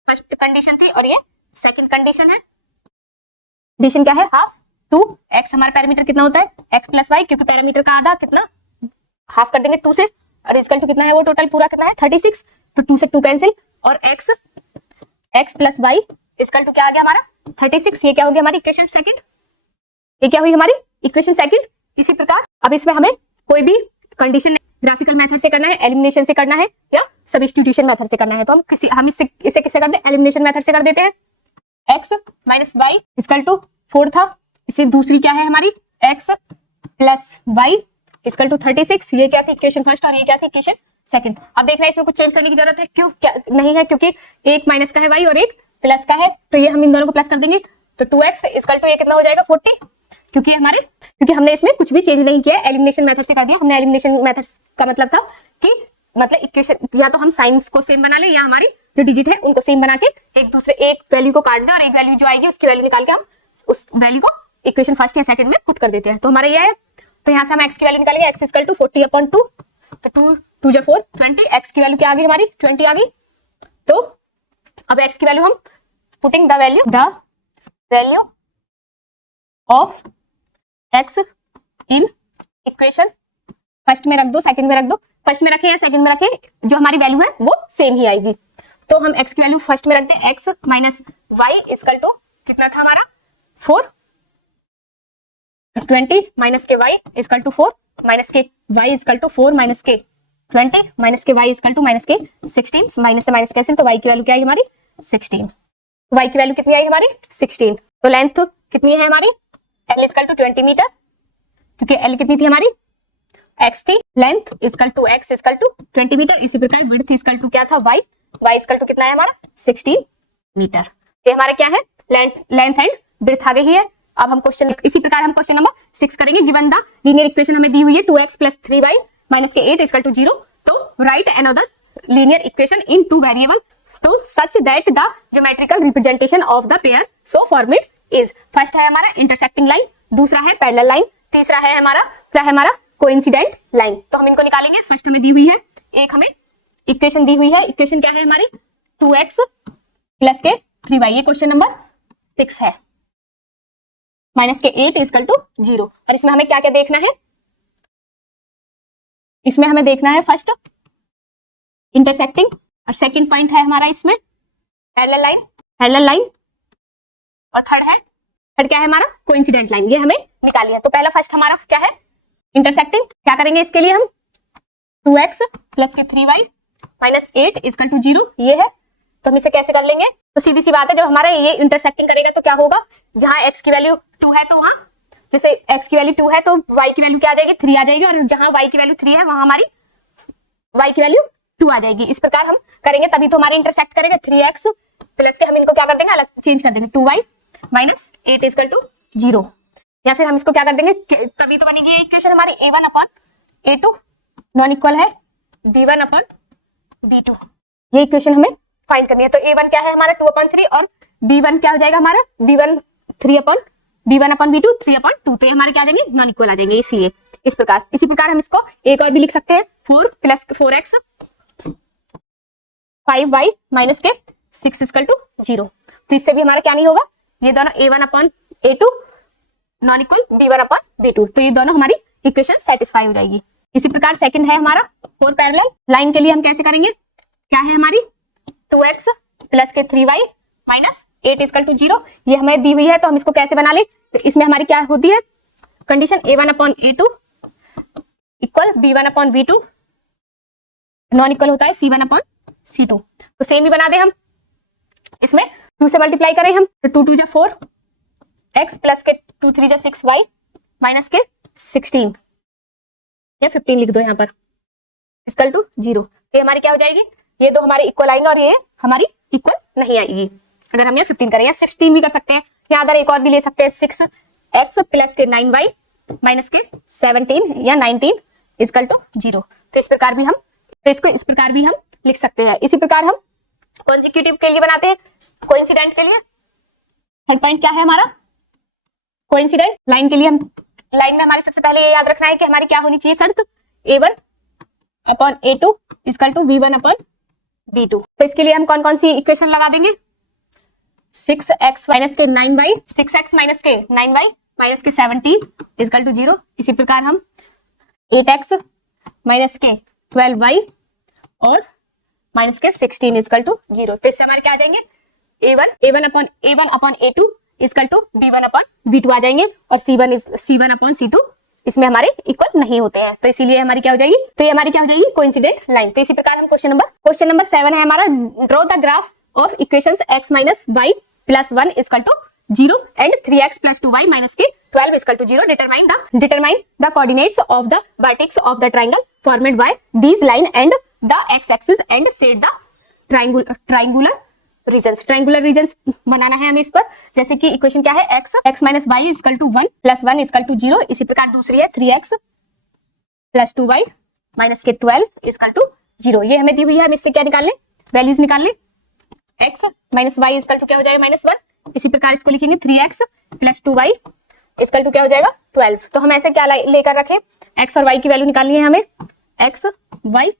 फर्स्ट कंडीशन थी और ये सेकंड कंडीशन है। कंडीशन क्या है हाफ टू एक्स, हमारा पैरामीटर कितना होता है एक्स प्लस वाई, क्योंकि पैरामीटर का आधा कितना हाफ कर देंगे 2 से, और इजकल टू कितना है वो टोटल पूरा कितना है 36, तो 2 से 2 कैंसिल, और x plus y equal to क्या आ गया हमारा 36, ये क्या हो गया हमारी इक्वेशन सेकंड, ये क्या हुई हमारी इक्वेशन सेकंड। इसी प्रकार अब इसमें हमें कोई भी कंडीशन ग्राफिकल मेथड से करना है, एलिमिनेशन से करना है या सब्स्टिट्यूशन मेथड से करना है, तो हम इसे किससे कर दे एलिमिनेशन मेथड से कर देते हैं। X minus y equal to 4 था, इसे दूसरी क्या है हमारी x plus y equal to 36, ये क्या थी इक्वेशन फर्स्ट और ये क्या थी इक्वेशन सेकंड। अब देखना है इसमें कुछ चेंज करने की जरूरत है, क्यों क्या नहीं है, क्योंकि एक माइनस का है वाई और एक प्लस का है, तो ये हम इन दोनों को प्लस कर देंगे, तो 2x इजकल टू ये कितना हो जाएगा 40, क्योंकि हमने इसमें कुछ भी चेंज नहीं किया, एलिमिनेशन मेथड से कर दिया। हमने एलिमिनेशन मेथड का मतलब था कि मतलब इक्वेशन या तो हम साइंस को सेम बना ले या हमारी जो डिजिट है उनको सेम बना के एक वैल्यू को काट दे और एक वैल्यू जो आएगी उसकी वैल्यू निकाल के हम उस वैल्यू को इक्वेशन फर्स्ट या सेकंड में पुट कर देते हैं। तो हमारा ये है, तो यहाँ से हम x की वैल्यू निकालेंगे, x इजकल टू 40/2, तो 2 जा 4 20, x की वैल्यू क्या आ गई हमारी 20 आ गई। तो अब x की वैल्यू हम putting the value of x in equation first में रख दो, सेकंड में रख दो, फर्स्ट में रखे या सेकंड में रखे, जो हमारी वैल्यू है वो सेम ही आएगी। तो हम x की वैल्यू फर्स्ट में रखते हैं, x minus y equal to कितना था हमारा 4, 20 माइनस के y इजकल टू 4 माइनस के y इजकल टू 4 माइनस के 20 माइनस के y इजकल टू माइनस के 16, माइनस से माइनस कैंसिल, तो y की वैल्यू क्या आई हमारी 16, y की वैल्यू कितनी आई हमारी 16। तो लेंथ कितनी है हमारी l इजकल टू 20 मीटर, क्योंकि l कितनी थी हमारी x थी, length equal to x equal to 20 metre. इसी प्रकार विड्थ इजकल टू क्या था y इजकल टू कितना है हमारा 16 मीटर। ये हमारा क्या है लेंथ एंड विड्थ आ गई है। अब हम इसी प्रकार हम क्वेश्चन नंबर 6 करेंगे। गिवन द लीनियर इक्वेशन हमें दी हुई है 2x प्लस 3y माइनस के 8 इजकल टू 0, तो write another linear equation in 2 variable तो such that the geometrical representation of the pair so formed is. First है हमारा इंटरसेक्टिंग लाइन, दूसरा है पैरेलल लाइन, तीसरा है हमारा कोइंसिडेंट लाइन। तो हम इनको निकालेंगे। फर्स्ट हमें दी हुई है, एक हमें इक्वेशन दी हुई है, इक्वेशन क्या है हमारी 2x प्लस के 3y, ये क्वेश्चन नंबर 6 है, माइनस के 8 इजकल टू 0। और इसमें हमें क्या क्या देखना है, इसमें हमें देखना है फर्स्ट इंटरसेक्टिंग, और सेकंड पॉइंट है हमारा इसमें पैरेलल लाइन, और थर्ड क्या है हमारा कोइंसिडेंट लाइन, ये हमें निकाली है। तो पहला फर्स्ट हमारा क्या है इंटरसेक्टिंग, क्या करेंगे इसके लिए हम 2x प्लस के 3y माइनस 8 इजकल टू 0, ये है। तो हम इसे कैसे कर लेंगे, तो सीधी सी बात है, जब हमारा ये इंटरसेक्टिंग करेगा तो क्या होगा, जहां x की वैल्यू 2 है तो वहां जैसे x की वैल्यू 2 है तो y की वैल्यू क्या आ जाएगी 3 आ जाएगी, और जहां y की वैल्यू 3 है वहां हमारी y की वैल्यू 2 आ जाएगी। इस प्रकार हम करेंगे तभी तो हमारे इंटरसेक्ट करेगा। 3x प्लस के हम इनको क्या कर देंगे अलग चेंज कर देंगे 2y माइनस 8 इजकल टू 0, या फिर हम इसको क्या कर देंगे, तभी तो बनेगी ये इक्वेशन हमारी a1 upon a2 non equal है b1 अपॉन b2, ये इक्वेशन हमें फाइंड करनी है। तो a1 क्या है हमारा 2/3 और b1 क्या हो जाएगा हमारा b1 3 अपॉन b2 3/2, तो ये हमारे क्या आ जाएंगे नॉन इक्वल आ जाएंगे। इसलिए इसी प्रकार हम इसको एक और भी लिख सकते हैं 4 प्लस 4x 5y माइनस के 6 इजकल टू 0, तो इससे भी हमारा क्या नहीं होगा, ये दोनों a1 upon a2 non equal b1 upon b2, तो ये दोनों हमारी इक्वेशन सेटिस्फाई हो जाएगी। इसी प्रकार सेकंड है हमारा 4 पैरेलल लाइन के लिए हम कैसे करेंगे, क्या है हमारी 2x प्लस के 3y माइनस 8 इजकल टू 0, ये हमें दी हुई है, तो हम इसको कैसे बना ले, तो इसमें हमारी क्या होती है condition a1 upon a2 equal b1 upon b2 non equal होता है c1 अपॉन c2, तो सेम ही बना दे हम, इसमें 2 से मल्टीप्लाई करें हम, तो 2 2 जा 4 x प्लस के 2 3 जा 6y माइनस के 16 या 15 लिख दो यहाँ पर इक्वल टू 0, ये हमारी क्या हो जाएगी, ये दो हमारे इक्वल आएंगे और ये हमारी इक्वल नहीं आएगी अगर हम ये 15 करें, या 16 भी कर सकते हैं, या अगर एक और भी ले सकते हैं 6x प्लस के 9y माइनस के 17 या 19 इक्वल टू 0। तो इस प्रकार भी हम लिख सकते हैं। इसी प्रकार हम कॉन्जिक्यूटिव के लिए बनाते हैं, कोइंसिडेंट के लिए। थर्ड पॉइंट क्या है हमारा, कोइंसिडेंट लाइन के लिए। हम लाइन में हमारे सबसे पहले ये याद रखना है कि हमारी क्या होनी चाहिए शर्त, a1 upon a2 equal to v1 upon v2। तो इसके लिए हम कौन कौन सी इक्वेशन लगा देंगे, 6x माइनस के 9y, 6x माइनस के 9y माइनस के 17 इक्वल टू 0। इसी प्रकार हम 8x माइनस के 12y और माइनस के 16 इक्वल टू 0। तो इससे हमारे क्या आ जाएंगे, a1 upon a2 equal to b1 upon b2 आ जाएंगे, और c1 अपॉन c2 इसमें हमारे इक्वल नहीं होते हैं, तो इसीलिए हमारी क्या हो जाएगी, तो ये हमारी क्या हो जाएगी, कोइंसिडेंट लाइन। तो इसी प्रकार हम क्वेश्चन नंबर 7 है हमारा, draw the graph of equations x minus y plus 1 equal to 0 and 3x plus 2y minus के 12 equal to 0। Determine the coordinates of the vertex of the triangle formed by this line and the x axis and set the triangular regions बनाना है हमें इस पर। जैसे कि इक्वेशन क्या है, x minus y equal to 1 plus 1 equal to 0। इसी प्रकार दूसरी है 3x प्लस 2y माइनस के 12 इक्वल टू 0। ये हमें दी हुई है, हम इससे क्या निकाल लें, वैल्यूज निकाल लें। x minus y equal to क्या हो जाएगा, माइनस 1। इसी प्रकार इसको लिखेंगे 3x plus 2y equal to क्या हो जाएगा, 12। तो हम ऐसे क्या लेकर रखें, x और y की वैल्यू निकालनी है हमें, x y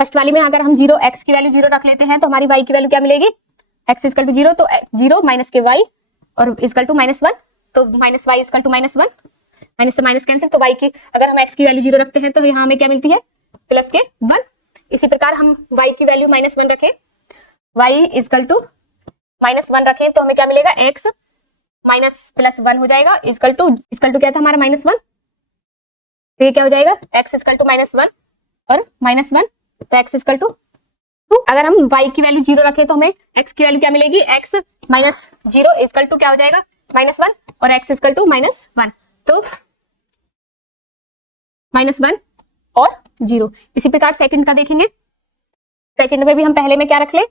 फर्स्ट वाली में अगर हम 0 x की वैल्यू 0 रख लेते हैं तो हमारी y की वैल्यू क्या मिलेगी, x इक्वल टू 0, तो 0 माइनस के y और इक्वल टू माइनस 1, तो minus y equal to minus 1, minus से माइनस कैंसिल, तो y की अगर हम x की वैल्यू 0 रखते हैं तो यहाँ हमें क्या मिलती है, प्लस के 1। इसी प्रकार हम y की वैल्यू माइनस 1 रखें, y इक्वल टू माइनस 1 रखें तो हमें क्या मिलेगा, x माइनस प्लस 1 हो जाएगा, इक्वल टू क्या था हमारा माइनस 1, तो ये क्या हो जाएगा, x इक्वल टू माइनस 1 और माइनस 1, तो x इक्वल टू 2। अगर हम y की वैल्यू 0 रखें तो हमें x की वैल्यू क्या मिलेगी, x माइनस 0 इक्वल टू क्या हो जाएगा, माइनस 1 और x इक्वल टू माइनस 1, तो माइनस 1 और 0। इसी प्रकार सेकंड का देखेंगे, सेकंड में भी हम पहले में क्या रख ले,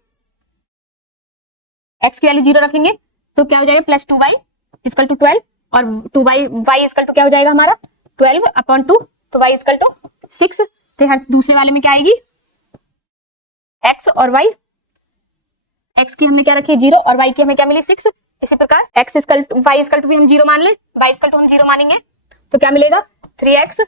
x की वैल्यू 0 रखेंगे तो क्या हो जाएगा, प्लस 2y इक्वल टू 12 और 2y इक्वल टू क्या हो जाएगा हमारा 12 अपॉन 2, तो y इक्वल टू 6। तो यहाँ दूसरे वाले में क्या आएगी, x और y, x की हमने क्या रखी 0 और y की हमें क्या मिली 6। इसी प्रकार x equal to y equal to भी हम 0 मान ले, y इक्वल टू हम 0 मानेंगे तो क्या मिलेगा, 3x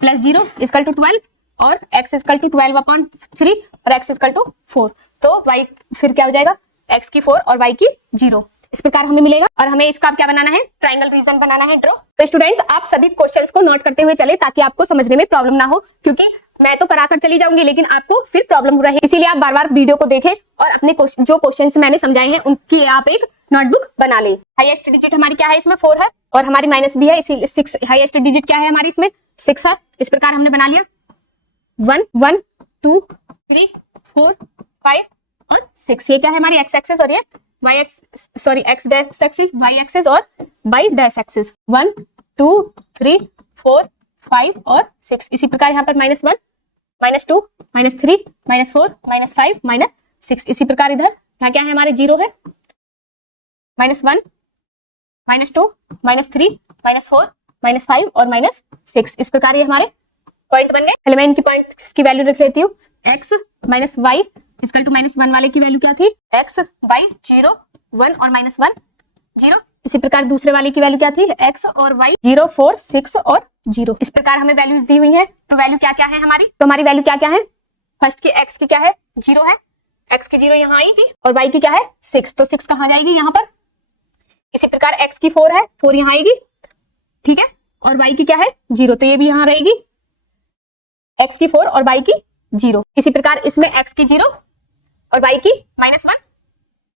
प्लस 0 इक्वल टू 12 और x इक्वल टू 12 अपॉन 3 और x इक्वल टू 4, तो y फिर क्या हो जाएगा, x की 4 और y की 0। इस प्रकार हमें मिलेगा, और हमें इसका क्या बनाना है, ट्राइंगल रीजन बनाना है ड्रॉ। तो स्टूडेंट्स आप सभी क्वेश्चंस को नोट करते हुए चले ताकि आपको समझने में प्रॉब्लम ना हो, क्योंकि मैं तो कराकर चली जाऊंगी लेकिन आपको फिर प्रॉब्लम हो रही है, इसीलिए आप बार बार वीडियो को देखें और अपने जो क्वेश्चंस मैंने समझाए हैं उनकी आप एक नोटबुक बना ले। हाईएस्ट डिजिट हमारी क्या है, इसमें 4 है और हमारी माइनस भी है, इसीलिए 6 हाईएस्ट डिजिट क्या है हमारी इसमें 6 है। इस प्रकार हमने बना लिया 1 1 2 3 4 5 और 6। ये क्या है हमारी x एक्सिस और ये x dash axis, y axis और y डैश एक्सिस। 1 2 3 4 5 और 6। इसी प्रकार यहाँ पर -1 -2 -3 -4 -5 -6। इसी प्रकार इधर यहाँ क्या है हमारे 0 है, -1 -2 -3 -4 -5 और -6। इस प्रकार ये हमारे पॉइंट बन गए। पहले मैं इनकी पॉइंट्स की वैल्यू रख लेती हूँ। x minus y equal to -1 वाले की वैल्यू क्या थी, x बाई 0 1 और -1 0। इसी प्रकार दूसरे वाले की वैल्यू क्या थी, x और y 0 4 6 और 0। इस प्रकार हमें वैल्यूज दी हुई है, तो वैल्यू क्या क्या है हमारी, तो हमारी वैल्यू क्या क्या है, फर्स्ट की x की क्या है 0 है, x की 0 यहाँ आएगी और y की क्या है 6, तो 6 कहाँ जाएगी यहाँ पर। इसी प्रकार x की 4 है, 4 यहाँ आएगी, ठीक है, और y की क्या है 0, तो ये भी यहाँ रहेगी, x की 4 और y की 0। इसी प्रकार इसमें x की 0 और y की -1,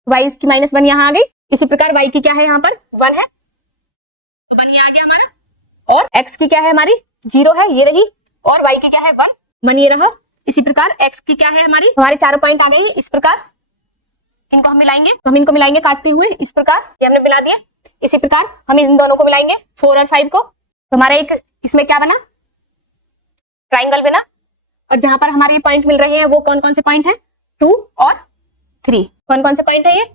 y की -1 यहाँ आ गई। इसी प्रकार y की क्या है यहाँ पर 1 है, तो 1 ये आ गया हमारा, और x की क्या है हमारी 0 है, ये रही, और y की क्या है 1 ये रहा। इसी प्रकार x की क्या है हमारे चारों पॉइंट आ गई। इस प्रकार इनको हम मिलाएंगे, तो हम इनको मिलाएंगे काटते हुए, इस प्रकार ये हमने मिला दिया। इसी प्रकार हम इन दोनों को मिलाएंगे 4 और 5 को, तो हमारा एक इसमें क्या बना, ट्राइंगल बना। और जहां पर हमारे पॉइंट मिल रहे हैं वो कौन कौन से पॉइंट हैं, 2 और 3। कौन कौन से पॉइंट है ये?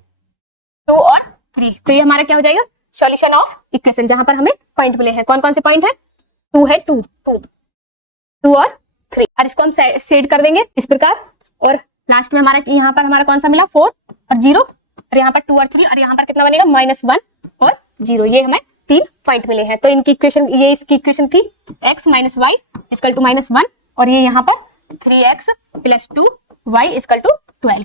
2 और 3। तो ये हमारा क्या हो जाएगा? सॉल्यूशन ऑफ इक्वेशन, जहां पर हमें पॉइंट मिले हैं। कौन कौन से पॉइंट है? 2 है, 2 और 3। और इसको हम शेड कर देंगे इस प्रकार। और लास्ट में हमारा यहाँ पर हमारा कौन सा मिला? 4 और 0, और यहाँ पर 2 और 3, और यहाँ पर कितना बनेगा? -1 और 0। ये हमें 3 पॉइंट मिले हैं। तो इनकी इक्वेशन, ये इसकी इक्वेशन थी x - y = -1, और ये यहाँ पर 3x + 2y = 12।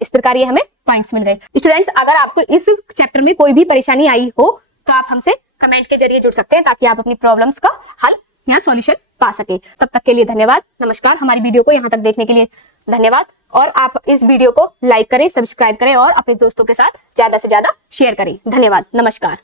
इस प्रकार ये हमें पॉइंट्स मिल गए। स्टूडेंट्स, अगर आपको इस चैप्टर में कोई भी परेशानी आई हो तो आप हमसे कमेंट के जरिए जुड़ सकते हैं, ताकि आप अपनी प्रॉब्लम्स का हल या सॉल्यूशन पा सके। तब तक के लिए धन्यवाद, नमस्कार। हमारी वीडियो को यहाँ तक देखने के लिए धन्यवाद, और आप इस वीडियो को लाइक करें, सब्सक्राइब करें और अपने दोस्तों के साथ ज्यादा से ज्यादा शेयर करें। धन्यवाद, नमस्कार।